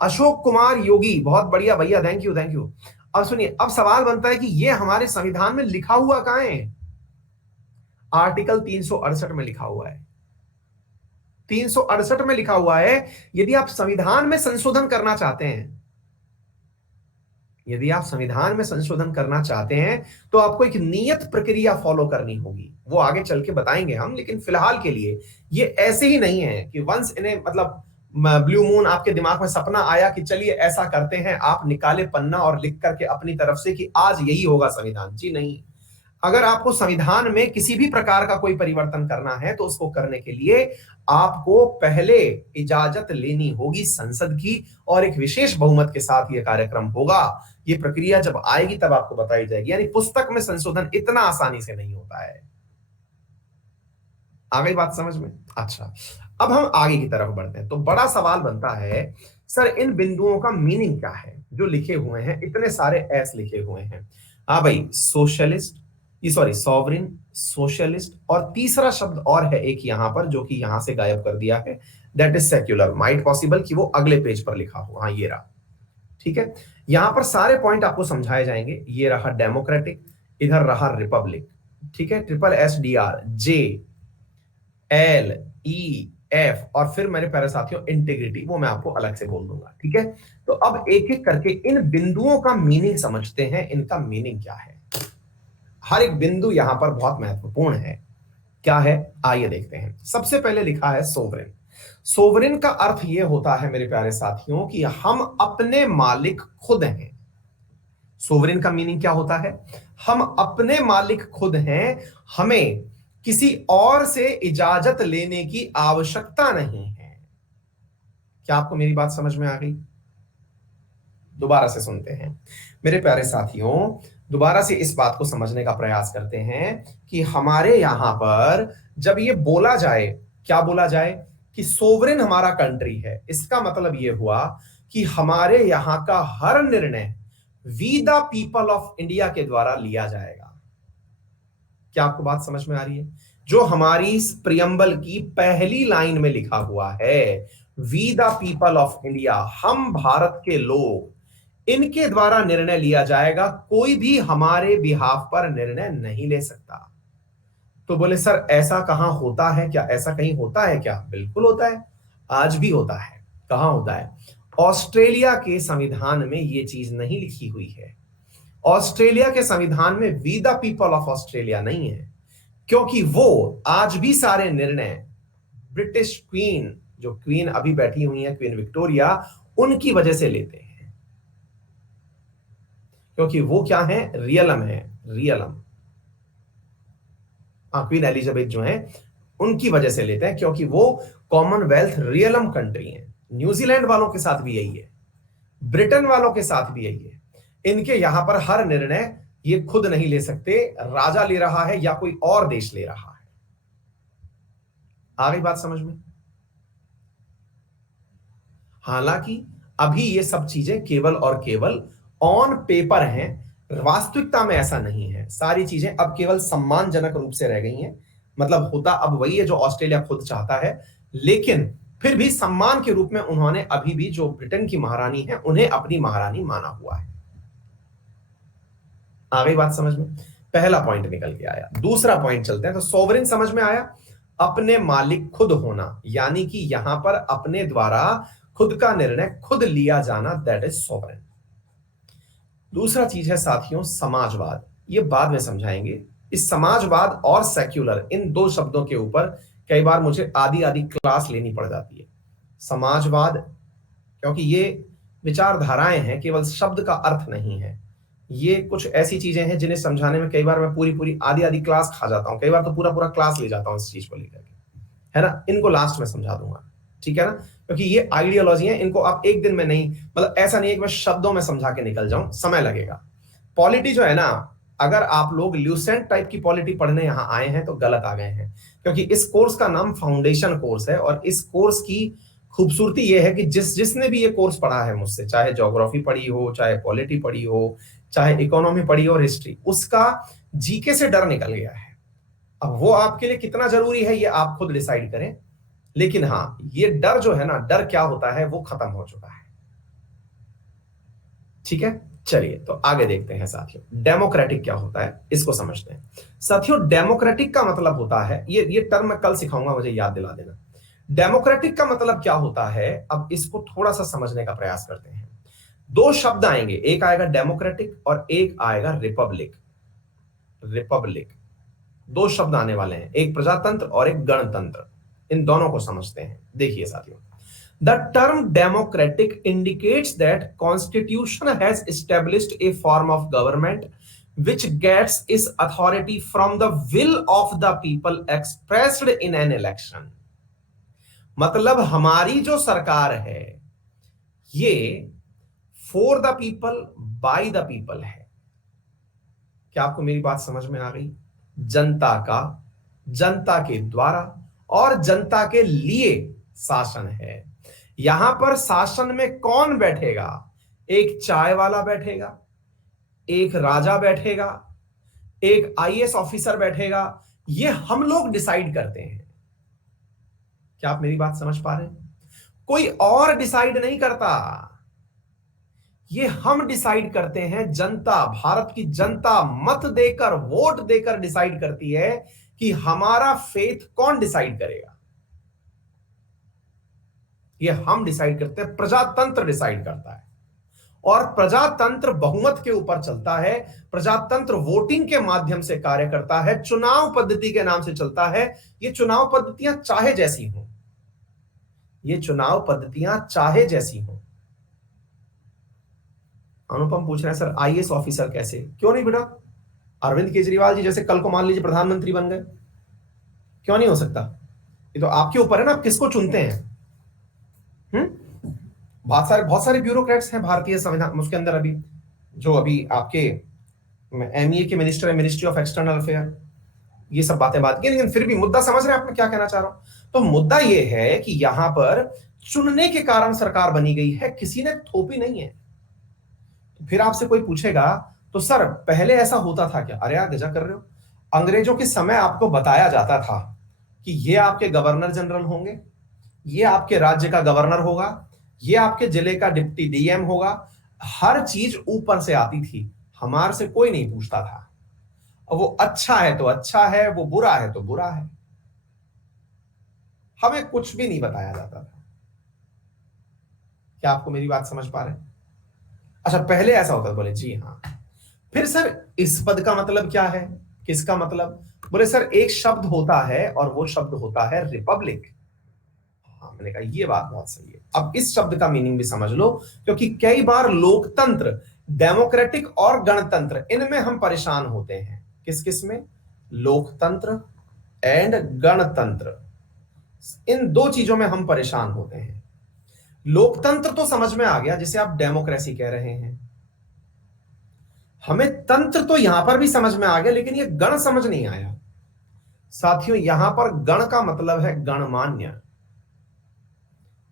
अशोक कुमार योगी, बहुत बढ़िया भैया, थैंक यू थैंक यू। अब सुनिए, अब सवाल बनता है कि ये हमारे संविधान में लिखा हुआ कहां है? आर्टिकल 368 में लिखा हुआ है। 368 में लिखा हुआ है, यदि आप संविधान में संशोधन करना चाहते हैं, यदि आप संविधान में संशोधन करना चाहते हैं, तो आपको एक नियत प्रक्रिया फॉलो करनी होगी। वो आगे चल के बताएंगे हम, लेकिन फिलहाल के लिए ये ऐसे ही नहीं है कि वंस इन्हें मतलब ब्लू मून आपके दिमाग में सपना आया कि चलिए ऐसा करते हैं, आप निकाले पन्ना और लिख करके अपनी तरफ से कि आज यही होगा संविधान। जी नहीं। अगर आपको संविधान में किसी भी प्रकार का कोई परिवर्तन करना है, तो उसको करने के लिए आपको पहले इजाजत लेनी होगी संसद की, और एक विशेष बहुमत के साथ यह कार्यक्रम होगा। ये प्रक्रिया जब आएगी तब आपको बताई जाएगी। यानी पुस्तक में संशोधन इतना आसानी से नहीं होता है। आ गई बात समझ में? अच्छा, अब हम आगे की तरफ बढ़ते हैं। तो बड़ा सवाल बनता है सर इन बिंदुओं का मीनिंग क्या है जो लिखे हुए हैं, इतने सारे एस लिखे हुए हैं। हाँ भाई, सोशलिस्ट, ये सॉरी सॉवरिन, सोशलिस्ट, और तीसरा शब्द और है एक यहां पर जो कि यहां से गायब कर दिया है, that is secular. Might possible कि वो अगले पेज पर लिखा हो। हाँ ये रहा, ठीक है। यहां पर सारे पॉइंट आपको समझाए जाएंगे। ये रहा डेमोक्रेटिक, इधर रहा रिपब्लिक, ठीक है। Triple S D R J L E F, और फिर मेरे प्यारे साथियों इंटीग्रिटी, वो मैं आपको अलग से बोल दूंगा, ठीक है। तो अब एक एक करके इन बिंदुओं का मीनिंग समझते हैं। इनका मीनिंग क्या है, हर एक बिंदु यहां पर बहुत महत्वपूर्ण है। क्या है, आइए देखते हैं। सबसे पहले लिखा है सोवरेन। सोवरेन का अर्थ यह होता है मेरे प्यारे साथियों कि हम अपने मालिक खुद हैं। सोवरेन का मीनिंग क्या होता है, हम अपने मालिक खुद हैं, हमें किसी और से इजाजत लेने की आवश्यकता नहीं है। क्या आपको मेरी बात समझ में आ गई? दोबारा से सुनते हैं मेरे प्यारे साथियों, दोबारा से इस बात को समझने का प्रयास करते हैं कि हमारे यहां पर जब ये बोला जाए, क्या बोला जाए कि सोवरेन हमारा कंट्री है, इसका मतलब ये हुआ कि हमारे यहां का हर निर्णय we the people of India के द्वारा लिया जाएगा। क्या आपको बात समझ में आ रही है? जो हमारी इस प्रियम्बल की पहली लाइन में लिखा हुआ है, we the people of India, हम भारत के लोग, इनके द्वारा निर्णय लिया जाएगा, कोई भी हमारे बिहाफ पर निर्णय नहीं ले सकता। तो बोले सर ऐसा कहां होता है क्या, ऐसा कहीं होता है क्या? बिल्कुल होता है, आज भी होता है। कहां होता है? ऑस्ट्रेलिया के संविधान में यह चीज नहीं लिखी हुई है। ऑस्ट्रेलिया के संविधान में we the people of Australia नहीं है, क्योंकि वो आज भी सारे निर्णय ब्रिटिश क्वीन, जो क्वीन अभी बैठी हुई है, क्वीन विक्टोरिया, उनकी वजह से लेते हैं। क्योंकि वो क्या है, रियलम है, रियलम। क्वीन एलिजाबेथ जो है उनकी वजह से लेते हैं, क्योंकि वो कॉमनवेल्थ रियलम कंट्री है। न्यूजीलैंड वालों के साथ भी यही है, ब्रिटेन वालों के साथ भी यही है। इनके यहां पर हर निर्णय ये खुद नहीं ले सकते, राजा ले रहा है या कोई और देश ले रहा है। आ गई बात समझ में? हालांकि अभी ये सब चीजें केवल और केवल ऑन पेपर हैं, वास्तविकता में ऐसा नहीं है। सारी चीजें अब केवल सम्मानजनक रूप से रह गई हैं। मतलब होता अब वही है जो ऑस्ट्रेलिया खुद चाहता है, लेकिन फिर भी सम्मान के रूप में उन्होंने अभी भी जो ब्रिटेन की महारानी है उन्हें अपनी महारानी माना हुआ है। आ गई बात समझ में? पहला पॉइंट निकल के आया। दूसरा पॉइंट चलते हैं। तो सोवरेन समझ में आया, अपने मालिक खुद होना, यानी कि यहां पर अपने द्वारा खुद का निर्णय खुद लिया जाना, दैट इज सोवरेन। दूसरा चीज है साथियों समाजवाद, ये बाद में समझाएंगे। इस समाजवाद और सेक्युलर, इन दो शब्दों के ऊपर कई बार मुझे आधी आधी क्लास लेनी पड़ जाती है। समाजवाद, क्योंकि ये विचारधाराएं हैं, केवल शब्द का अर्थ नहीं है। ये कुछ ऐसी चीजें हैं जिन्हें समझाने में कई बार मैं पूरी पूरी आधी आधी क्लास खा जाता हूं, कई बार तो पूरा पूरा क्लास ले जाता हूं इस चीज को लेकर के, है ना। इनको लास्ट में समझा दूंगा, ठीक है ना, क्योंकि ये आइडियोलॉजी है, इनको आप एक दिन में नहीं, मतलब ऐसा नहीं है कि मैं शब्दों में समझा के निकल जाऊं, समय लगेगा। पॉलिटी जो है ना, अगर आप लोग ल्यूसेंट टाइप की पॉलिटी पढ़ने यहां आए हैं तो गलत आ गए हैं, क्योंकि इस कोर्स का नाम फाउंडेशन कोर्स है। और इस कोर्स की खूबसूरती यह है कि जिसने भी ये कोर्स पढ़ा है मुझसे, चाहे ज्योग्राफी पढ़ी हो, चाहे पॉलिटी पढ़ी हो, चाहे इकोनॉमी पढ़ी हो और हिस्ट्री, उसका जीके से डर निकल गया है। अब वो आपके लिए कितना जरूरी है ये आप खुद डिसाइड करें, लेकिन हाँ, ये डर जो है ना, डर क्या होता है वो खत्म हो चुका है, ठीक है। चलिए तो आगे देखते हैं साथियों, डेमोक्रेटिक क्या होता है इसको समझते हैं। साथियों डेमोक्रेटिक का मतलब होता है, ये टर्म मैं कल सिखाऊंगा, मुझे याद दिला देना। डेमोक्रेटिक का मतलब क्या होता है, अब इसको थोड़ा सा समझने का प्रयास करते हैं। दो शब्द आएंगे, एक आएगा डेमोक्रेटिक और एक आएगा रिपब्लिक। रिपब्लिक, दो शब्द आने वाले हैं, एक प्रजातंत्र और एक गणतंत्र। इन दोनों को समझते हैं। देखिए साथियों, the term democratic indicates that constitution has established A form of government which gets its authority from the will of the people expressed in an election। मतलब हमारी जो सरकार है ये for the people by the people है। क्या आपको मेरी बात समझ में आ गई? जनता का, जनता के द्वारा और जनता के लिए शासन है। यहां पर शासन में कौन बैठेगा? एक चाय वाला बैठेगा, एक राजा बैठेगा, एक आईएएस ऑफिसर बैठेगा। ये हम लोग डिसाइड करते हैं। क्या आप मेरी बात समझ पा रहे हैं? कोई और डिसाइड नहीं करता, ये हम डिसाइड करते हैं। जनता, भारत की जनता मत देकर, वोट देकर डिसाइड करती है कि हमारा फेथ कौन डिसाइड करेगा। ये हम डिसाइड करते हैं, प्रजातंत्र डिसाइड करता है। और प्रजातंत्र बहुमत के ऊपर चलता है। प्रजातंत्र वोटिंग के माध्यम से कार्य करता है, चुनाव पद्धति के नाम से चलता है। ये चुनाव पद्धतियां चाहे जैसी हों, ये चुनाव पद्धतियां चाहे जैसी हों। अनुपम पूछ रहे हैं सर आईएएस ऑफिसर कैसे? क्यों नहीं बेटा? अरविंद केजरीवाल जी जैसे कल को मान लीजिए प्रधानमंत्री बन गए, क्यों नहीं हो सकता? ये तो आपके ऊपर है ना, आप किसको चुनते हैं। बहुत सारे ब्यूरोक्रेट्स हैं भारतीय संविधान उसके अंदर। अभी जो अभी आपके एमईए के मिनिस्टर है, मिनिस्ट्री ऑफ एक्सटर्नल अफेयर, ये सब बात की, लेकिन फिर भी मुद्दा समझ रहे हैं आप मैं क्या कहना चाह रहा हूं? तो मुद्दा ये है कि यहां पर चुनने के कारण सरकार बनी गई है, किसी ने थोपी नहीं है। तो फिर आपसे कोई पूछेगा तो सर पहले ऐसा होता था क्या? अरे यार गजब कर रहे हो। अंग्रेजों के समय आपको बताया जाता था कि ये आपके गवर्नर जनरल होंगे, ये आपके राज्य का गवर्नर होगा, ये आपके जिले का डिप्टी डीएम होगा। हर चीज ऊपर से आती थी, हमारे से कोई नहीं पूछता था। वो अच्छा है तो अच्छा है, वो बुरा है तो बुरा है, हमें कुछ भी नहीं बताया जाता था। क्या आपको मेरी बात समझ पा रहे हैं? अच्छा पहले ऐसा होता था? बोले जी हाँ। फिर सर इस पद का मतलब क्या है? किसका मतलब? बोले सर एक शब्द होता है और वो शब्द होता है रिपब्लिक। हाँ, मैंने कहा ये बात बहुत सही है। अब इस शब्द का मीनिंग भी समझ लो, क्योंकि कई बार लोकतंत्र, डेमोक्रेटिक और गणतंत्र, इनमें हम परेशान होते हैं। किस किस में? लोकतंत्र एंड गणतंत्र, इन दो चीजों में हम परेशान होते हैं। लोकतंत्र तो समझ में आ गया, जिसे आप डेमोक्रेसी कह रहे हैं। हमें तंत्र तो यहां पर भी समझ में आ गया, लेकिन ये गण समझ नहीं आया। साथियों यहां पर गण का मतलब है गणमान्य,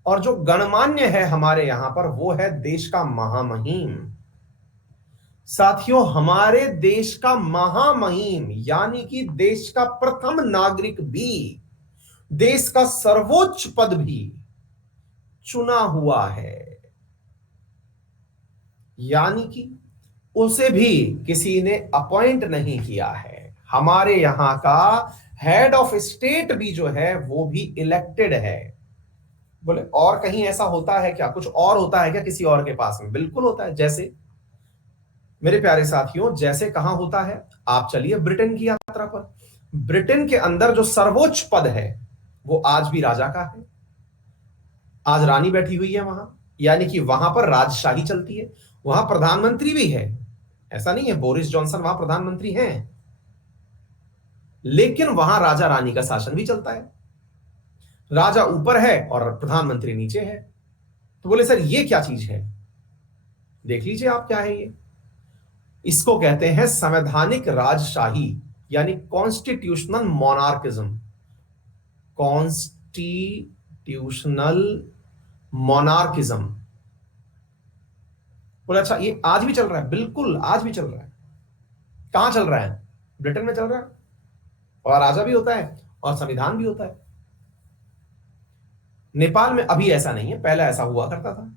और जो गणमान्य है हमारे यहां पर वो है देश का महामहिम। साथियों हमारे देश का महामहिम यानी कि देश का प्रथम नागरिक भी, देश का सर्वोच्च पद भी चुना हुआ है, यानी कि उसे भी किसी ने अपॉइंट नहीं किया है। हमारे यहां का हेड ऑफ स्टेट भी जो है वो भी इलेक्टेड है। बोले और कहीं ऐसा होता है क्या? कुछ और होता है क्या किसी और के पास में? बिल्कुल होता है। जैसे मेरे प्यारे साथियों, जैसे कहां होता है? आप चलिए ब्रिटेन की यात्रा पर। ब्रिटेन के अंदर जो सर्वोच्च पद है वो आज भी राजा का है। आज रानी बैठी हुई है वहां, यानी कि वहां पर राजशाही चलती है। वहां प्रधानमंत्री भी है, ऐसा नहीं है बोरिस जॉनसन वहां प्रधानमंत्री हैं, लेकिन वहां राजा रानी का शासन भी चलता है। राजा ऊपर है और प्रधानमंत्री नीचे है। तो बोले सर ये क्या चीज है? देख लीजिए आप क्या है ये। इसको कहते हैं संवैधानिक राजशाही, यानी कॉन्स्टिट्यूशनल मोनार्किज्म। कॉन्स्टिट्यूशनल मोनार्किज्म। बोले अच्छा ये आज भी चल रहा है? बिल्कुल आज भी चल रहा है। कहां चल रहा है? ब्रिटेन में चल रहा है। और राजा भी होता है और संविधान भी होता है। नेपाल में अभी ऐसा नहीं है, पहले ऐसा हुआ करता था।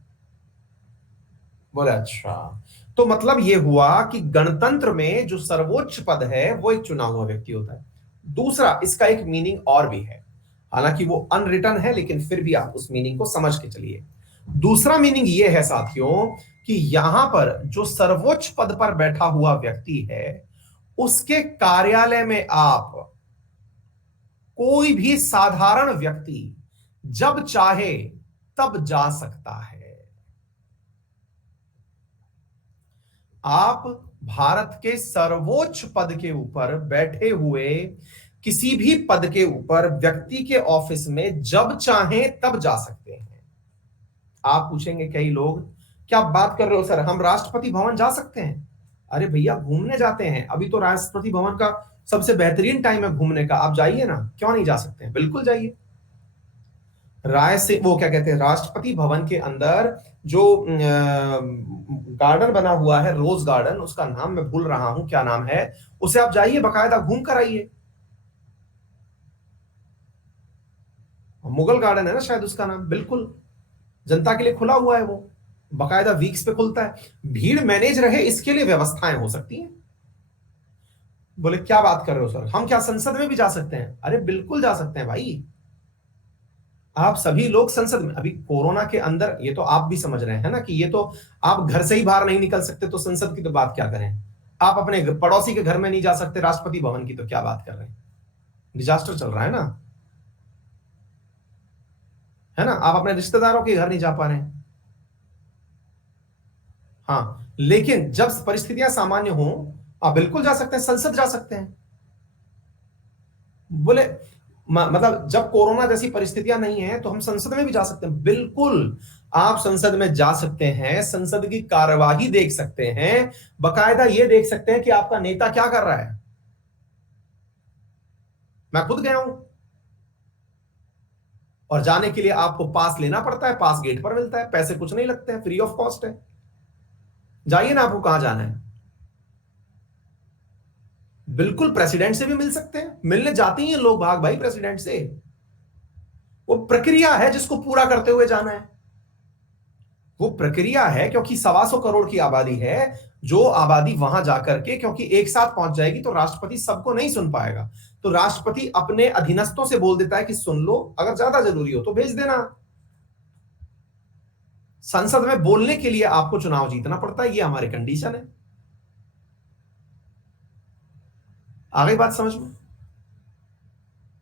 बोले अच्छा, तो मतलब यह हुआ कि गणतंत्र में जो सर्वोच्च पद है वो एक चुना हुआ व्यक्ति होता है। दूसरा, इसका एक मीनिंग और भी है, हालांकि वो अनरिटन है, लेकिन फिर भी आप उस मीनिंग को समझ के चलिए। दूसरा मीनिंग यह है साथियों कि यहां पर जो सर्वोच्च पद पर बैठा हुआ व्यक्ति है, उसके कार्यालय में आप कोई भी साधारण व्यक्ति जब चाहे तब जा सकता है। आप भारत के सर्वोच्च पद के ऊपर बैठे हुए किसी भी पद के ऊपर व्यक्ति के ऑफिस में जब चाहें तब जा सकते हैं। आप पूछेंगे कई लोग, क्या बात कर रहे हो सर, हम राष्ट्रपति भवन जा सकते हैं? अरे भैया घूमने जाते हैं, अभी तो राष्ट्रपति भवन का सबसे बेहतरीन टाइम है घूमने का, आप जाइए ना, क्यों नहीं जा सकते हैं? बिल्कुल जाइए। राय से वो क्या कहते हैं, राष्ट्रपति भवन के अंदर जो गार्डन बना हुआ है, रोज गार्डन, उसका नाम मैं भूल रहा हूं क्या नाम है, उसे आप जाइए बकायदा घूम कर आइए। मुगल गार्डन है ना शायद उसका नाम, बिल्कुल जनता के लिए खुला हुआ है वो, बकायदा वीक्स पे खुलता है, भीड़ मैनेज रहे इसके लिए व्यवस्थाएं हो सकती हैं। बोले क्या बात कर रहे हो सर, हम क्या संसद में भी जा सकते हैं? अरे बिल्कुल जा सकते हैं भाई, आप सभी लोग संसद में, अभी कोरोना के अंदर ये तो आप भी समझ रहे हैं ना कि ये तो आप घर से ही बाहर नहीं निकल सकते, तो संसद की तो बात क्या करें। आप अपने पड़ोसी के घर में नहीं जा सकते, राष्ट्रपति भवन की तो क्या बात कर रहे हैं, डिजास्टर चल रहा है ना, है ना। आप अपने रिश्तेदारों के घर नहीं जा पा रहे हैं। हाँ, लेकिन जब परिस्थितियां सामान्य हो, आप बिल्कुल जा सकते हैं, संसद जा सकते हैं। बोले मतलब जब कोरोना जैसी परिस्थितियां नहीं है तो हम संसद में भी जा सकते हैं, बिल्कुल आप संसद में जा सकते हैं, संसद की कार्यवाही देख सकते हैं, बकायदा ये देख सकते हैं कि आपका नेता क्या कर रहा है। मैं खुद गया हूं, और जाने के लिए आपको पास लेना पड़ता है, पास गेट पर मिलता है, पैसे कुछ नहीं लगते हैं, फ्री ऑफ कॉस्ट है। जाइए ना, आपको कहां जाना है। बिल्कुल प्रेसिडेंट से भी मिल सकते हैं, मिलने जाते ही हैं लोग भाग भाई प्रेसिडेंट से, वो प्रक्रिया है जिसको पूरा करते हुए जाना है, वो प्रक्रिया है, क्योंकि 125 करोड़ की आबादी है, जो आबादी वहां जाकर के, क्योंकि एक साथ पहुंच जाएगी तो राष्ट्रपति सबको नहीं सुन पाएगा, तो राष्ट्रपति अपने अधीनस्थों से बोल देता है कि सुन लो, अगर ज्यादा जरूरी हो तो भेज देना। संसद में बोलने के लिए आपको चुनाव जीतना पड़ता है, ये हमारी कंडीशन है। आ गई बात समझ में।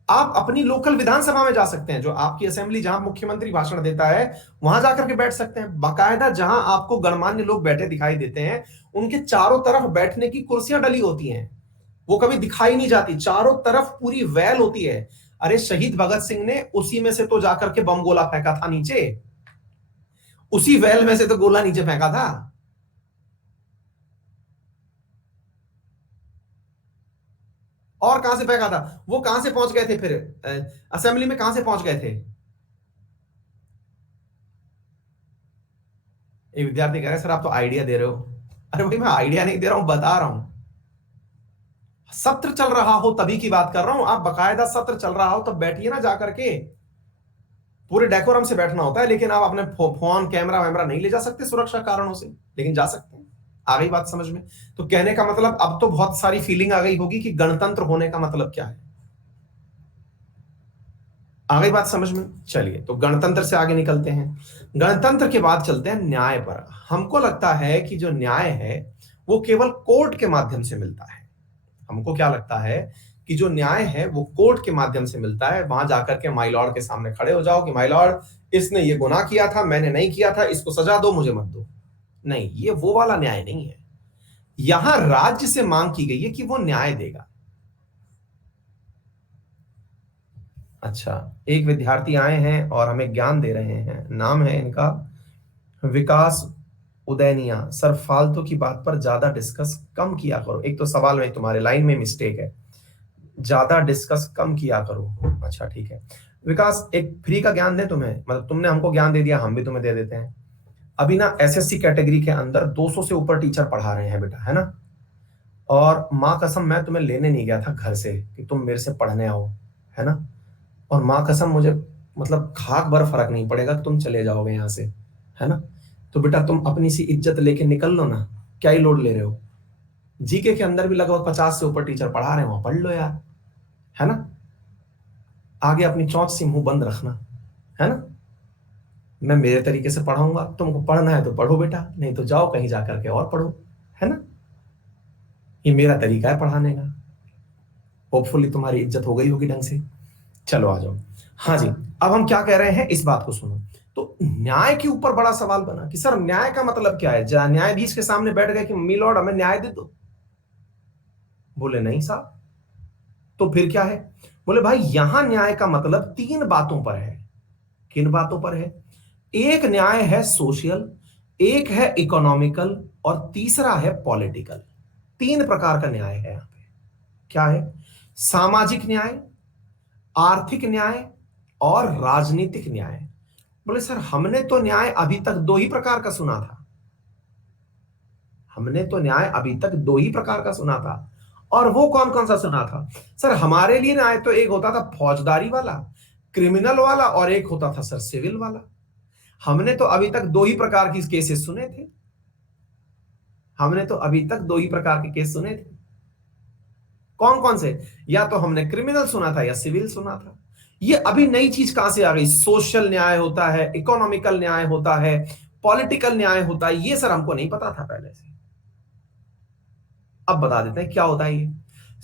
आप अपनी लोकल विधानसभा में जा सकते हैं, जो आपकी असेंबली, जहां मुख्यमंत्री भाषण देता है, वहां जाकर के बैठ सकते हैं, बाकायदा जहां आपको गणमान्य लोग बैठे दिखाई देते हैं, उनके चारों तरफ बैठने की कुर्सियां डली होती हैं, वो कभी दिखाई नहीं जाती, चारों तरफ पूरी वैल होती है। अरे शहीद भगत सिंह ने उसी में से तो जाकर के बम गोला फेंका था नीचे, उसी वैल में से तो गोला नीचे फेंका था। और कहां से फेंका था, वो कहां से पहुंच गए थे फिर, असेंबली में कहां से पहुंच गए थे। एक विद्यार्थी कह रहे हैं सर आप तो आइडिया दे रहे हो। अरे भाई मैं आइडिया नहीं दे रहा हूं, बता रहा हूं, सत्र चल रहा हो तभी की बात कर रहा हूं, आप बकायदा सत्र चल रहा हो तब बैठिए ना जाकर के, पूरे डेकोरम से बैठना होता है, लेकिन आप अपने फोन कैमरा वैमरा नहीं ले जा सकते सुरक्षा कारणों से, लेकिन जा सकते हैं। आ गई बात समझ में। तो कहने का मतलब अब तो बहुत सारी फीलिंग आ गई होगी कि गणतंत्र होने का मतलब क्या है। आ गई बात समझ में। चलिए, तो गणतंत्र से आगे निकलते हैं, गणतंत्र के बाद चलते हैं न्याय पर। हमको लगता है कि जो न्याय है वो केवल कोर्ट के माध्यम से मिलता है। हमको क्या लगता है कि जो न्याय है वो कोर्ट के माध्यम से मिलता है, वहां जाकर के माई लॉर्ड के सामने खड़े हो जाओ कि माई लॉर्ड इसने ये गुनाह किया था, मैंने नहीं किया था, इसको सजा दो, मुझे मत दो। नहीं, ये वो वाला न्याय नहीं है। यहां राज्य से मांग की गई है कि वो न्याय देगा। अच्छा, एक विद्यार्थी आए हैं और हमें ज्ञान दे रहे हैं, नाम है इनका विकास उदयनिया। सर फालतू की बात पर ज्यादा डिस्कस कम किया करो। एक तो सवाल में तुम्हारे लाइन में मिस्टेक है, ज्यादा डिस्कस कम किया करो। अच्छा ठीक है विकास, एक फ्री का ज्ञान दे तुम्हें, मतलब तुमने हमको ज्ञान दे दिया, हम भी तुम्हें दे देते हैं। अभी ना एसएससी कैटेगरी के अंदर 200 से ऊपर टीचर पढ़ा रहे हैं बेटा, है ना। और माँ कसम मैं तुम्हें लेने नहीं गया था घर से कि तुम मेरे से पढ़ने आओ, है ना। और माँ कसम मुझे मतलब खाक भर फर्क नहीं पड़ेगा कि तुम चले जाओगे यहाँ से, है ना। तो बेटा तुम अपनी सी इज्जत लेके निकल लो ना, क्या ही लोड ले रहे हो। जीके के अंदर भी लगभग 50 से ऊपर टीचर पढ़ा रहे हैं, वहां पढ़ लो यार, है ना। आगे अपनी चौंच सी मुंह बंद रखना, है ना। मैं मेरे तरीके से पढ़ाऊंगा, तुमको पढ़ना है तो पढ़ो बेटा, नहीं तो जाओ कहीं जा करके और पढ़ो, है ना। ये मेरा तरीका है पढ़ाने का। होपफुली तुम्हारी इज्जत हो गई होगी ढंग से। चलो आ जाओ। हाँ जी, अब हम क्या कह रहे हैं इस बात को सुनो। तो न्याय के ऊपर बड़ा सवाल बना कि सर न्याय का मतलब क्या है, न्यायाधीश के सामने बैठ गए कि मी लॉर्ड हमें न्याय दे दो। बोले नहीं साहब, तो फिर क्या है। बोले भाई यहां न्याय का मतलब तीन बातों पर है। किन बातों पर है। एक न्याय है सोशल, एक है इकोनॉमिकल, और तीसरा है पॉलिटिकल। तीन प्रकार का न्याय है यहां पे। क्या है, सामाजिक न्याय, आर्थिक न्याय और राजनीतिक न्याय। बोले सर हमने तो न्याय अभी तक दो ही प्रकार का सुना था, हमने तो न्याय अभी तक दो ही प्रकार का सुना था। और वो कौन कौन सा सुना था? सर हमारे लिए न्याय तो एक होता था फौजदारी वाला, क्रिमिनल वाला, और एक होता था सर सिविल वाला। हमने तो अभी तक दो ही प्रकार की केसेस सुने थे, हमने तो अभी तक दो ही प्रकार के केस सुने थे। कौन कौन से? या तो हमने क्रिमिनल सुना था या सिविल सुना था। ये अभी नई चीज कहां से आ गई? सोशल न्याय होता है, इकोनॉमिकल न्याय होता है, पॉलिटिकल न्याय होता है, ये सर हमको नहीं पता था पहले से। अब बता देते हैं क्या होता है ये।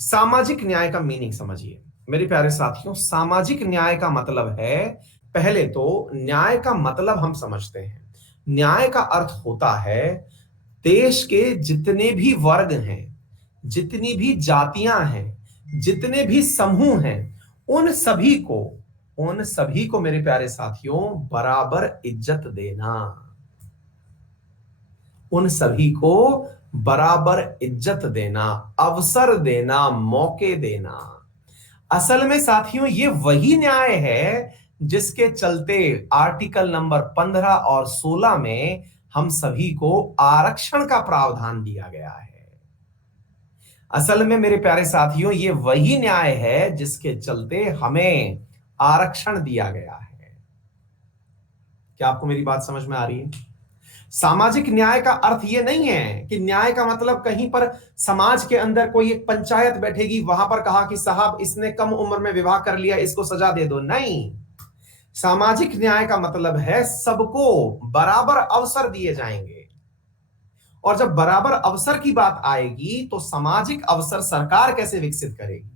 सामाजिक न्याय का मीनिंग समझिए मेरे प्यारे साथियों। सामाजिक न्याय का मतलब है, पहले तो न्याय का मतलब हम समझते हैं। न्याय का अर्थ होता है देश के जितने भी वर्ग हैं, जितनी भी जातियां हैं, जितने भी समूह हैं, उन सभी को उन सभी को मेरे प्यारे साथियों बराबर इज्जत देना, उन सभी को बराबर इज्जत देना, अवसर देना, मौके देना। असल में साथियों ये वही न्याय है जिसके चलते आर्टिकल नंबर 15 और 16 में हम सभी को आरक्षण का प्रावधान दिया गया है। असल में मेरे प्यारे साथियों ये वही न्याय है जिसके चलते हमें आरक्षण दिया गया है। क्या आपको मेरी बात समझ में आ रही है? सामाजिक न्याय का अर्थ यह नहीं है कि न्याय का मतलब कहीं पर समाज के अंदर कोई एक पंचायत बैठेगी, वहां पर कहा कि साहब इसने कम उम्र में विवाह कर लिया, इसको सजा दे दो। नहीं, सामाजिक न्याय का मतलब है सबको बराबर अवसर दिए जाएंगे। और जब बराबर अवसर की बात आएगी तो सामाजिक अवसर सरकार कैसे विकसित करेगी?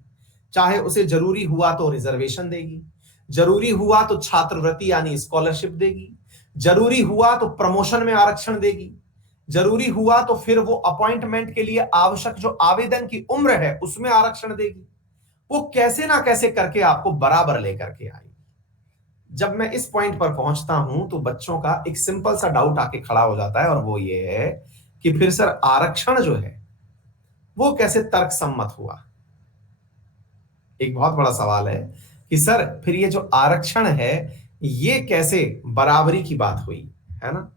चाहे उसे जरूरी हुआ तो रिजर्वेशन देगी, जरूरी हुआ तो छात्रवृत्ति यानी स्कॉलरशिप देगी, जरूरी हुआ तो प्रमोशन में आरक्षण देगी, जरूरी हुआ तो फिर वो अपॉइंटमेंट के लिए आवश्यक जो आवेदन की उम्र है उसमें आरक्षण देगी। वो कैसे ना कैसे करके आपको बराबर लेकर के आएगी। जब मैं इस पॉइंट पर पहुंचता हूं तो बच्चों का एक सिंपल सा डाउट आके खड़ा हो जाता है, और वो ये है कि फिर सर आरक्षण जो है वो कैसे तर्क सम्मत हुआ? एक बहुत बड़ा सवाल है कि सर फिर ये जो आरक्षण है ये कैसे बराबरी की बात हुई, है ना?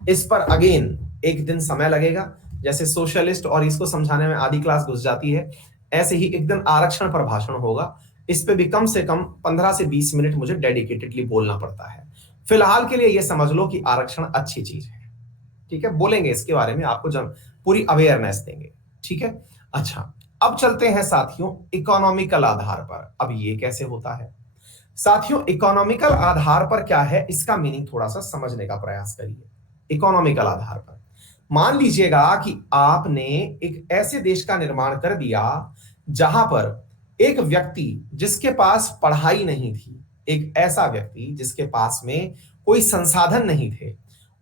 इस पर अगेन एक दिन समय लगेगा। जैसे सोशलिस्ट और इसको समझाने में आधी क्लास घुस जाती है, ऐसे ही एक दिन आरक्षण पर भाषण होगा। इस पे भी कम से कम 15 से 20 मिनट मुझे डेडिकेटेडली बोलना पड़ता है। फिलहाल के लिए ये समझ लो कि आरक्षण अच्छी चीज है, ठीक है? बोलेंगे इसके बारे में, आपको जब पूरी अवेयरनेस देंगे, ठीक है? अच्छा, अब चलते हैं साथियों इकोनॉमिकल आधार पर। अब ये कैसे होता है साथियों? इकोनॉमिकल आधार पर क्या है इसका मीनिंग थोड़ा सा समझने का प्रयास करिए। इकोनॉमिकल आधार पर मान लीजिएगा कि आपने एक ऐसे देश का निर्माण कर दिया जहां पर एक व्यक्ति जिसके पास पढ़ाई नहीं थी, एक ऐसा व्यक्ति जिसके पास में कोई संसाधन नहीं थे,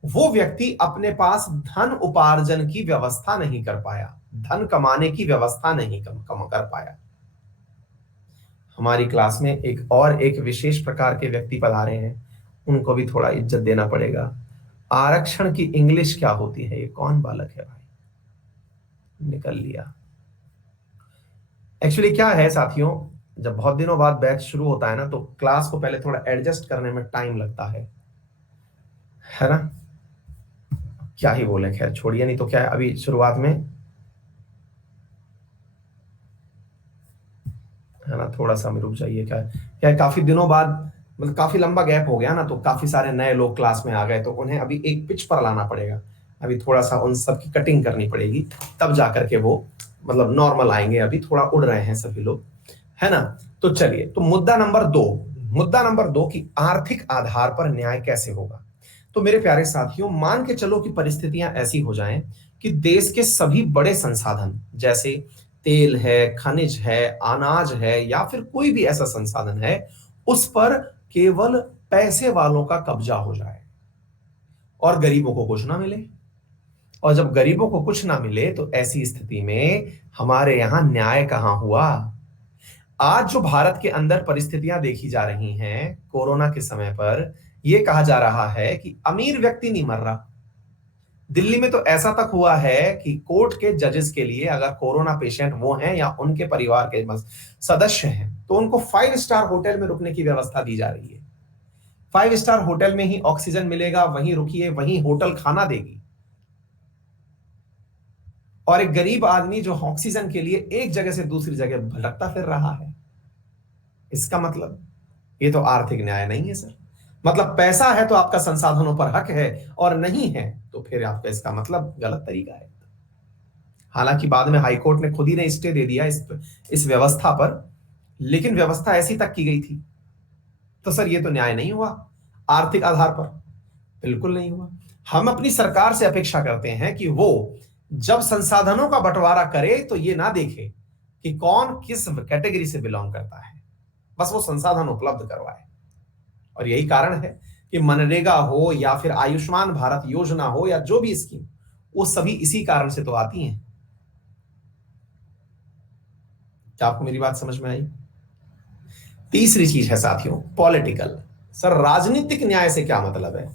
वो व्यक्ति अपने पास धन उपार्जन की व्यवस्था नहीं कर पाया, धन कमाने की व्यवस्था नहीं कम कर पाया। हमारी क्लास में एक विशेष प्रकार के व्यक्ति पधारे हैं, उनको भी थोड़ा इज्जत देना पड़ेगा। आरक्षण की इंग्लिश क्या होती है? ये कौन बालक है भाई? निकल लिया। एक्चुअली क्या है साथियों, जब बहुत दिनों बाद बैच शुरू होता है ना तो क्लास को पहले थोड़ा एडजस्ट करने में टाइम लगता है ना? क्या ही बोले, खैर छोड़िए। नहीं तो क्या है, अभी शुरुआत में है ना, थोड़ा सा रुक जाइए। क्या है, काफी दिनों बाद मतलब काफी लंबा गैप हो गया ना, तो काफी सारे नए लोग क्लास में आ गए, तो उन्हें अभी एक पिच पर लाना पड़ेगा। अभी थोड़ा सा उन सब की कटिंग करनी पड़ेगी, तब जाकर के वो मतलब नॉर्मल आएंगे। अभी थोड़ा उड़ रहे हैं सभी लोग, है ना? तो चलिए, तो मुद्दा नंबर दो कि आर्थिक आधार पर न्याय कैसे होगा। तो मेरे प्यारे साथियों, मान के चलो कि परिस्थितियां ऐसी हो जाएं कि देश के सभी बड़े संसाधन जैसे तेल है, खनिज है, अनाज है, या फिर कोई भी ऐसा संसाधन है, उस पर केवल पैसे वालों का कब्जा हो जाए और गरीबों को कुछ ना मिले। और जब गरीबों को कुछ ना मिले तो ऐसी स्थिति में हमारे यहां न्याय कहां हुआ? आज जो भारत के अंदर परिस्थितियां देखी जा रही हैं कोरोना के समय पर, यह कहा जा रहा है कि अमीर व्यक्ति नहीं मर रहा। दिल्ली में तो ऐसा तक हुआ है कि कोर्ट के जजेस के लिए अगर कोरोना पेशेंट वो हैं या उनके परिवार के सदस्य हैं तो उनको 5 स्टार होटल में रुकने की व्यवस्था दी जा रही है। 5 स्टार होटल में ही ऑक्सीजन मिलेगा, वहीं रुकिए, वहीं होटल खाना देगी। और एक गरीब आदमी जो ऑक्सीजन के लिए एक जगह से दूसरी जगह भटकता फिर रहा है। इसका मतलब ये तो आर्थिक न्याय नहीं है सर। मतलब पैसा है तो आपका संसाधनों पर हक है, और नहीं है तो फिर आपका इसका मतलब गलत तरीका है। हालांकि बाद में हाईकोर्ट ने खुद ही ने स्टे दे दिया इस व्यवस्था पर, लेकिन व्यवस्था ऐसी तक की गई थी। तो सर ये तो न्याय नहीं हुआ आर्थिक आधार पर, बिल्कुल नहीं हुआ। हम अपनी सरकार से अपेक्षा करते हैं कि वो जब संसाधनों का बंटवारा करे तो ये ना देखे कि कौन किस कैटेगरी से बिलोंग करता है, बस वो संसाधन उपलब्ध करवाए। और यही कारण है कि मनरेगा हो या फिर आयुष्मान भारत योजना हो या जो भी स्कीम, वो सभी इसी कारण से तो आती हैं। क्या आपको मेरी बात समझ में आई? तीसरी चीज है साथियों, पॉलिटिकल। सर राजनीतिक न्याय से क्या मतलब है?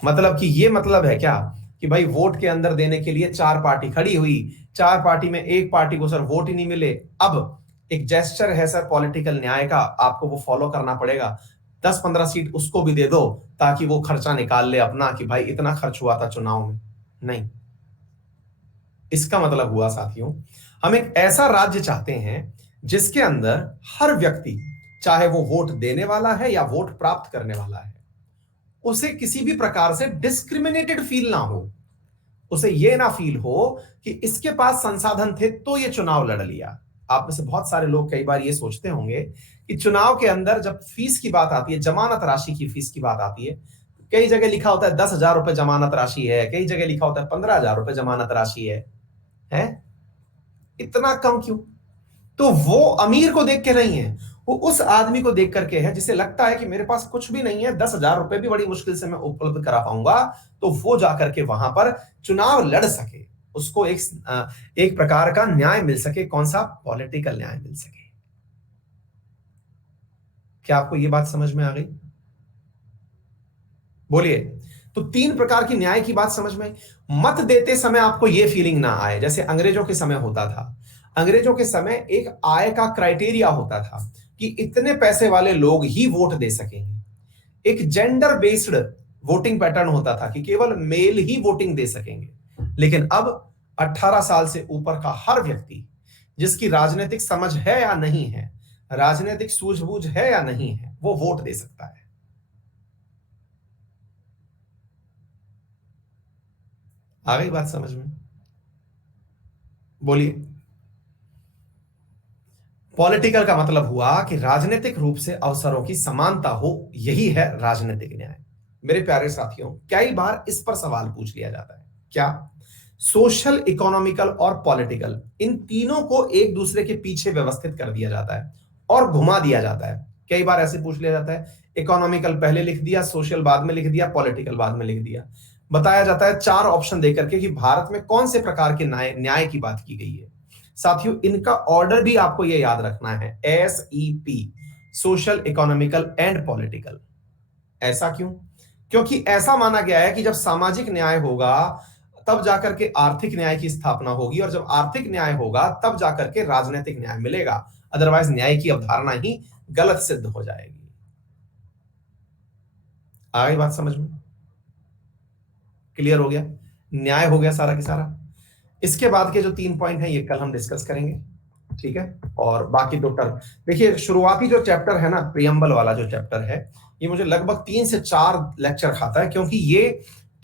मतलब कि ये मतलब है क्या कि भाई वोट के अंदर देने के लिए 4 पार्टी खड़ी हुई, 4 पार्टी में एक पार्टी को सर वोट ही नहीं मिले, अब एक जेस्चर है सर पॉलिटिकल न्याय का, आपको वो फॉलो करना पड़ेगा, 10-15 सीट उसको भी दे दो ताकि वो खर्चा निकाल ले अपना कि भाई इतना खर्च हुआ था चुनाव में। नहीं, इसका मतलब हुआ साथियों, हम एक ऐसा राज्य चाहते हैं जिसके अंदर हर व्यक्ति, चाहे वो वोट देने वाला है या वोट प्राप्त करने वाला है, उसे किसी भी प्रकार से डिस्क्रिमिनेटेड फील ना हो। उसे यह ना फील हो कि इसके पास संसाधन थे तो ये चुनाव लड़ लिया। आप में से बहुत सारे लोग कई बार ये सोचते होंगे कि चुनाव के अंदर जब फीस की बात आती है, जमानत राशि की फीस की बात आती है, कई जगह लिखा होता है 10,000 रुपए जमानत राशि है, कई जगह लिखा होता है 15,000 रुपए जमानत राशि है? इतना कम क्यों? तो वो अमीर को देख के नहीं है, वो उस आदमी को देख करके है जिसे लगता है कि मेरे पास कुछ भी नहीं है, 10,000 रुपए भी बड़ी मुश्किल से मैं उपलब्ध करा पाऊंगा, तो वो जाकर के वहां पर चुनाव लड़ सके, उसको एक प्रकार का न्याय मिल सके। कौन सा? पॉलिटिकल न्याय मिल सके। क्या आपको ये बात समझ में आ गई? बोलिए। तो 3 प्रकार की न्याय की बात समझ में आई। मत देते समय आपको यह फीलिंग ना आए जैसे अंग्रेजों के समय होता था। अंग्रेजों के समय एक आय का क्राइटेरिया होता था कि इतने पैसे वाले लोग ही वोट दे सकेंगे। एक जेंडर बेस्ड वोटिंग पैटर्न होता था कि केवल मेल ही वोटिंग दे सकेंगे। लेकिन अब 18 साल से ऊपर का हर व्यक्ति, जिसकी राजनीतिक समझ है या नहीं है, राजनीतिक सूझबूझ है या नहीं है, वो वोट दे सकता है। आ गई बात समझ में? बोलिए। पॉलिटिकल का मतलब हुआ कि राजनीतिक रूप से अवसरों की समानता हो, यही है राजनीतिक न्याय। मेरे प्यारे साथियों, कई बार इस पर सवाल पूछ लिया जाता है, क्या सोशल, इकोनॉमिकल और पॉलिटिकल, इन तीनों को एक दूसरे के पीछे व्यवस्थित कर दिया जाता है और घुमा दिया जाता है। कई बार ऐसे पूछ लिया जाता है, इकोनॉमिकल पहले लिख दिया, सोशल बाद में लिख दिया, पॉलिटिकल बाद में लिख दिया। बताया जाता है 4 ऑप्शन देकर के कि भारत में कौन से प्रकार के न्याय की बात की गई है। साथियों, इनका ऑर्डर भी आपको यह याद रखना है, SEP, social, economical and political. ऐसा क्यों? क्योंकि ऐसा माना गया है कि जब सामाजिक न्याय होगा तब जाकर के आर्थिक न्याय की स्थापना होगी, और जब आर्थिक न्याय होगा तब जाकर के राजनीतिक न्याय मिलेगा। अदरवाइज न्याय की अवधारणा ही गलत सिद्ध हो जाएगी। आ गई बात समझ में? क्लियर हो गया? न्याय हो गया सारा की सारा। इसके बाद के जो 3 पॉइंट हैं ये कल हम डिस्कस करेंगे, ठीक है? और बाकी दो टर्म देखिए, शुरुआती जो चैप्टर है ना, प्रियम्बल वाला जो चैप्टर है, ये मुझे लगभग 3 से 4 लेक्चर खाता है, क्योंकि ये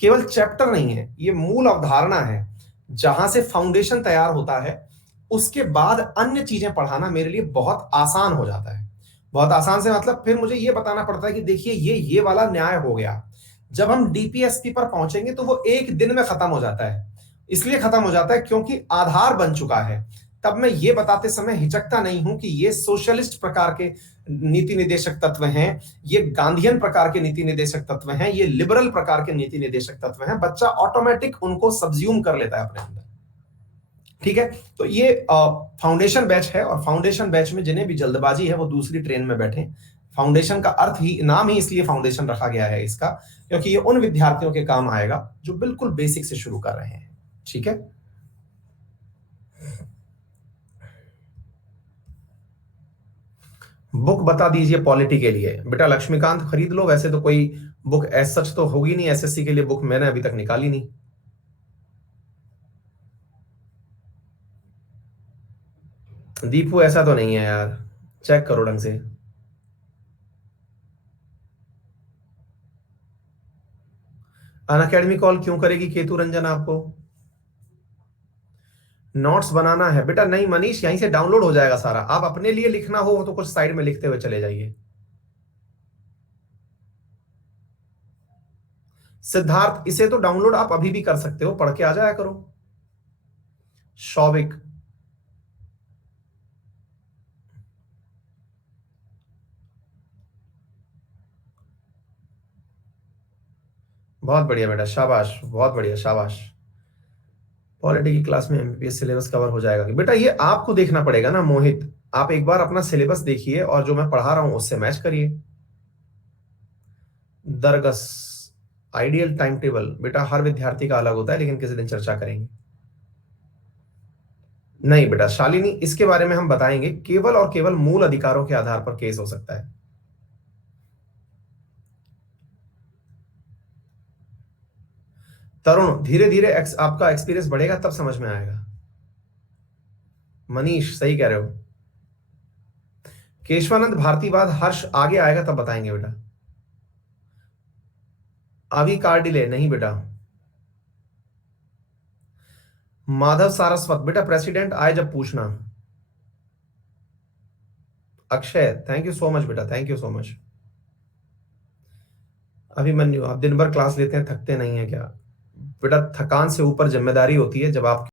केवल चैप्टर नहीं है, ये मूल अवधारणा है। जहां से फाउंडेशन तैयार होता है, उसके बाद अन्य चीजें पढ़ाना मेरे लिए बहुत आसान हो जाता है। बहुत आसान से मतलब फिर मुझे ये बताना पड़ता है कि देखिए ये वाला न्याय हो गया। जब हम डीपीएसपी पर पहुंचेंगे तो वो एक दिन में खत्म हो जाता है। इसलिए खत्म हो जाता है क्योंकि आधार बन चुका है। तब मैं ये बताते समय हिचकता नहीं हूं कि ये सोशलिस्ट प्रकार के नीति निर्देशक तत्व हैं, ये गांधीयन प्रकार के नीति निर्देशक तत्व हैं, ये लिबरल प्रकार के नीति निर्देशक तत्व हैं। बच्चा ऑटोमेटिक उनको सब्ज्यूम कर लेता है अपने अंदर, ठीक है? तो ये फाउंडेशन बैच है, और फाउंडेशन बैच में जिन्हें भी जल्दबाजी है वो दूसरी ट्रेन में बैठे। फाउंडेशन का अर्थ ही, नाम ही इसलिए फाउंडेशन रखा गया है इसका, क्योंकि ये उन विद्यार्थियों के काम आएगा जो बिल्कुल बेसिक से शुरू कर रहे हैं, ठीक है? बुक बता दीजिए पॉलिटी के लिए। बेटा लक्ष्मीकांत खरीद लो, वैसे तो कोई बुक एज सच तो होगी नहीं, एसएससी के लिए बुक मैंने अभी तक निकाली नहीं। दीपू ऐसा तो नहीं है यार, चेक करो ढंग से। अन अकेडमी कॉल क्यों करेगी केतु रंजन आपको? नोट्स बनाना है बेटा? नहीं मनीष, यहीं से डाउनलोड हो जाएगा सारा। आप अपने लिए लिखना हो तो कुछ साइड में लिखते हुए चले जाइए। सिद्धार्थ, इसे तो डाउनलोड आप अभी भी कर सकते हो, पढ़ के आ जाया करो। शौविक, बहुत बढ़िया बेटा, शाबाश, बहुत बढ़िया, शाबाश। पॉलिटी की क्लास में एमबीबीएस सिलेबस कवर हो जाएगा कि बेटा? ये आपको देखना पड़ेगा ना मोहित। आप एक बार अपना सिलेबस देखिए और जो मैं पढ़ा रहा हूं उससे मैच करिए। दरगस, आइडियल टाइम टेबल बेटा हर विद्यार्थी का अलग होता है, लेकिन किसी दिन चर्चा करेंगे। नहीं बेटा शालिनी, इसके बारे में हम बताएंगे। केवल और केवल मूल अधिकारों के आधार पर केस हो सकता है। तरुण, धीरे धीरे आपका एक्सपीरियंस बढ़ेगा तब समझ में आएगा। मनीष, सही कह रहे हो। केशवानंद भारतीवाद, हर्ष आगे आएगा तब बताएंगे बेटा। अभी कार डिले नहीं बेटा। माधव सारस्वत, बेटा प्रेसिडेंट आए जब पूछना। Akshay, thank you so much बेटा, thank you so much. Abhimanyu, आप दिन भर क्लास लेते हैं, थकते नहीं है क्या? बेटा थकान से ऊपर जिम्मेदारी होती है जब आप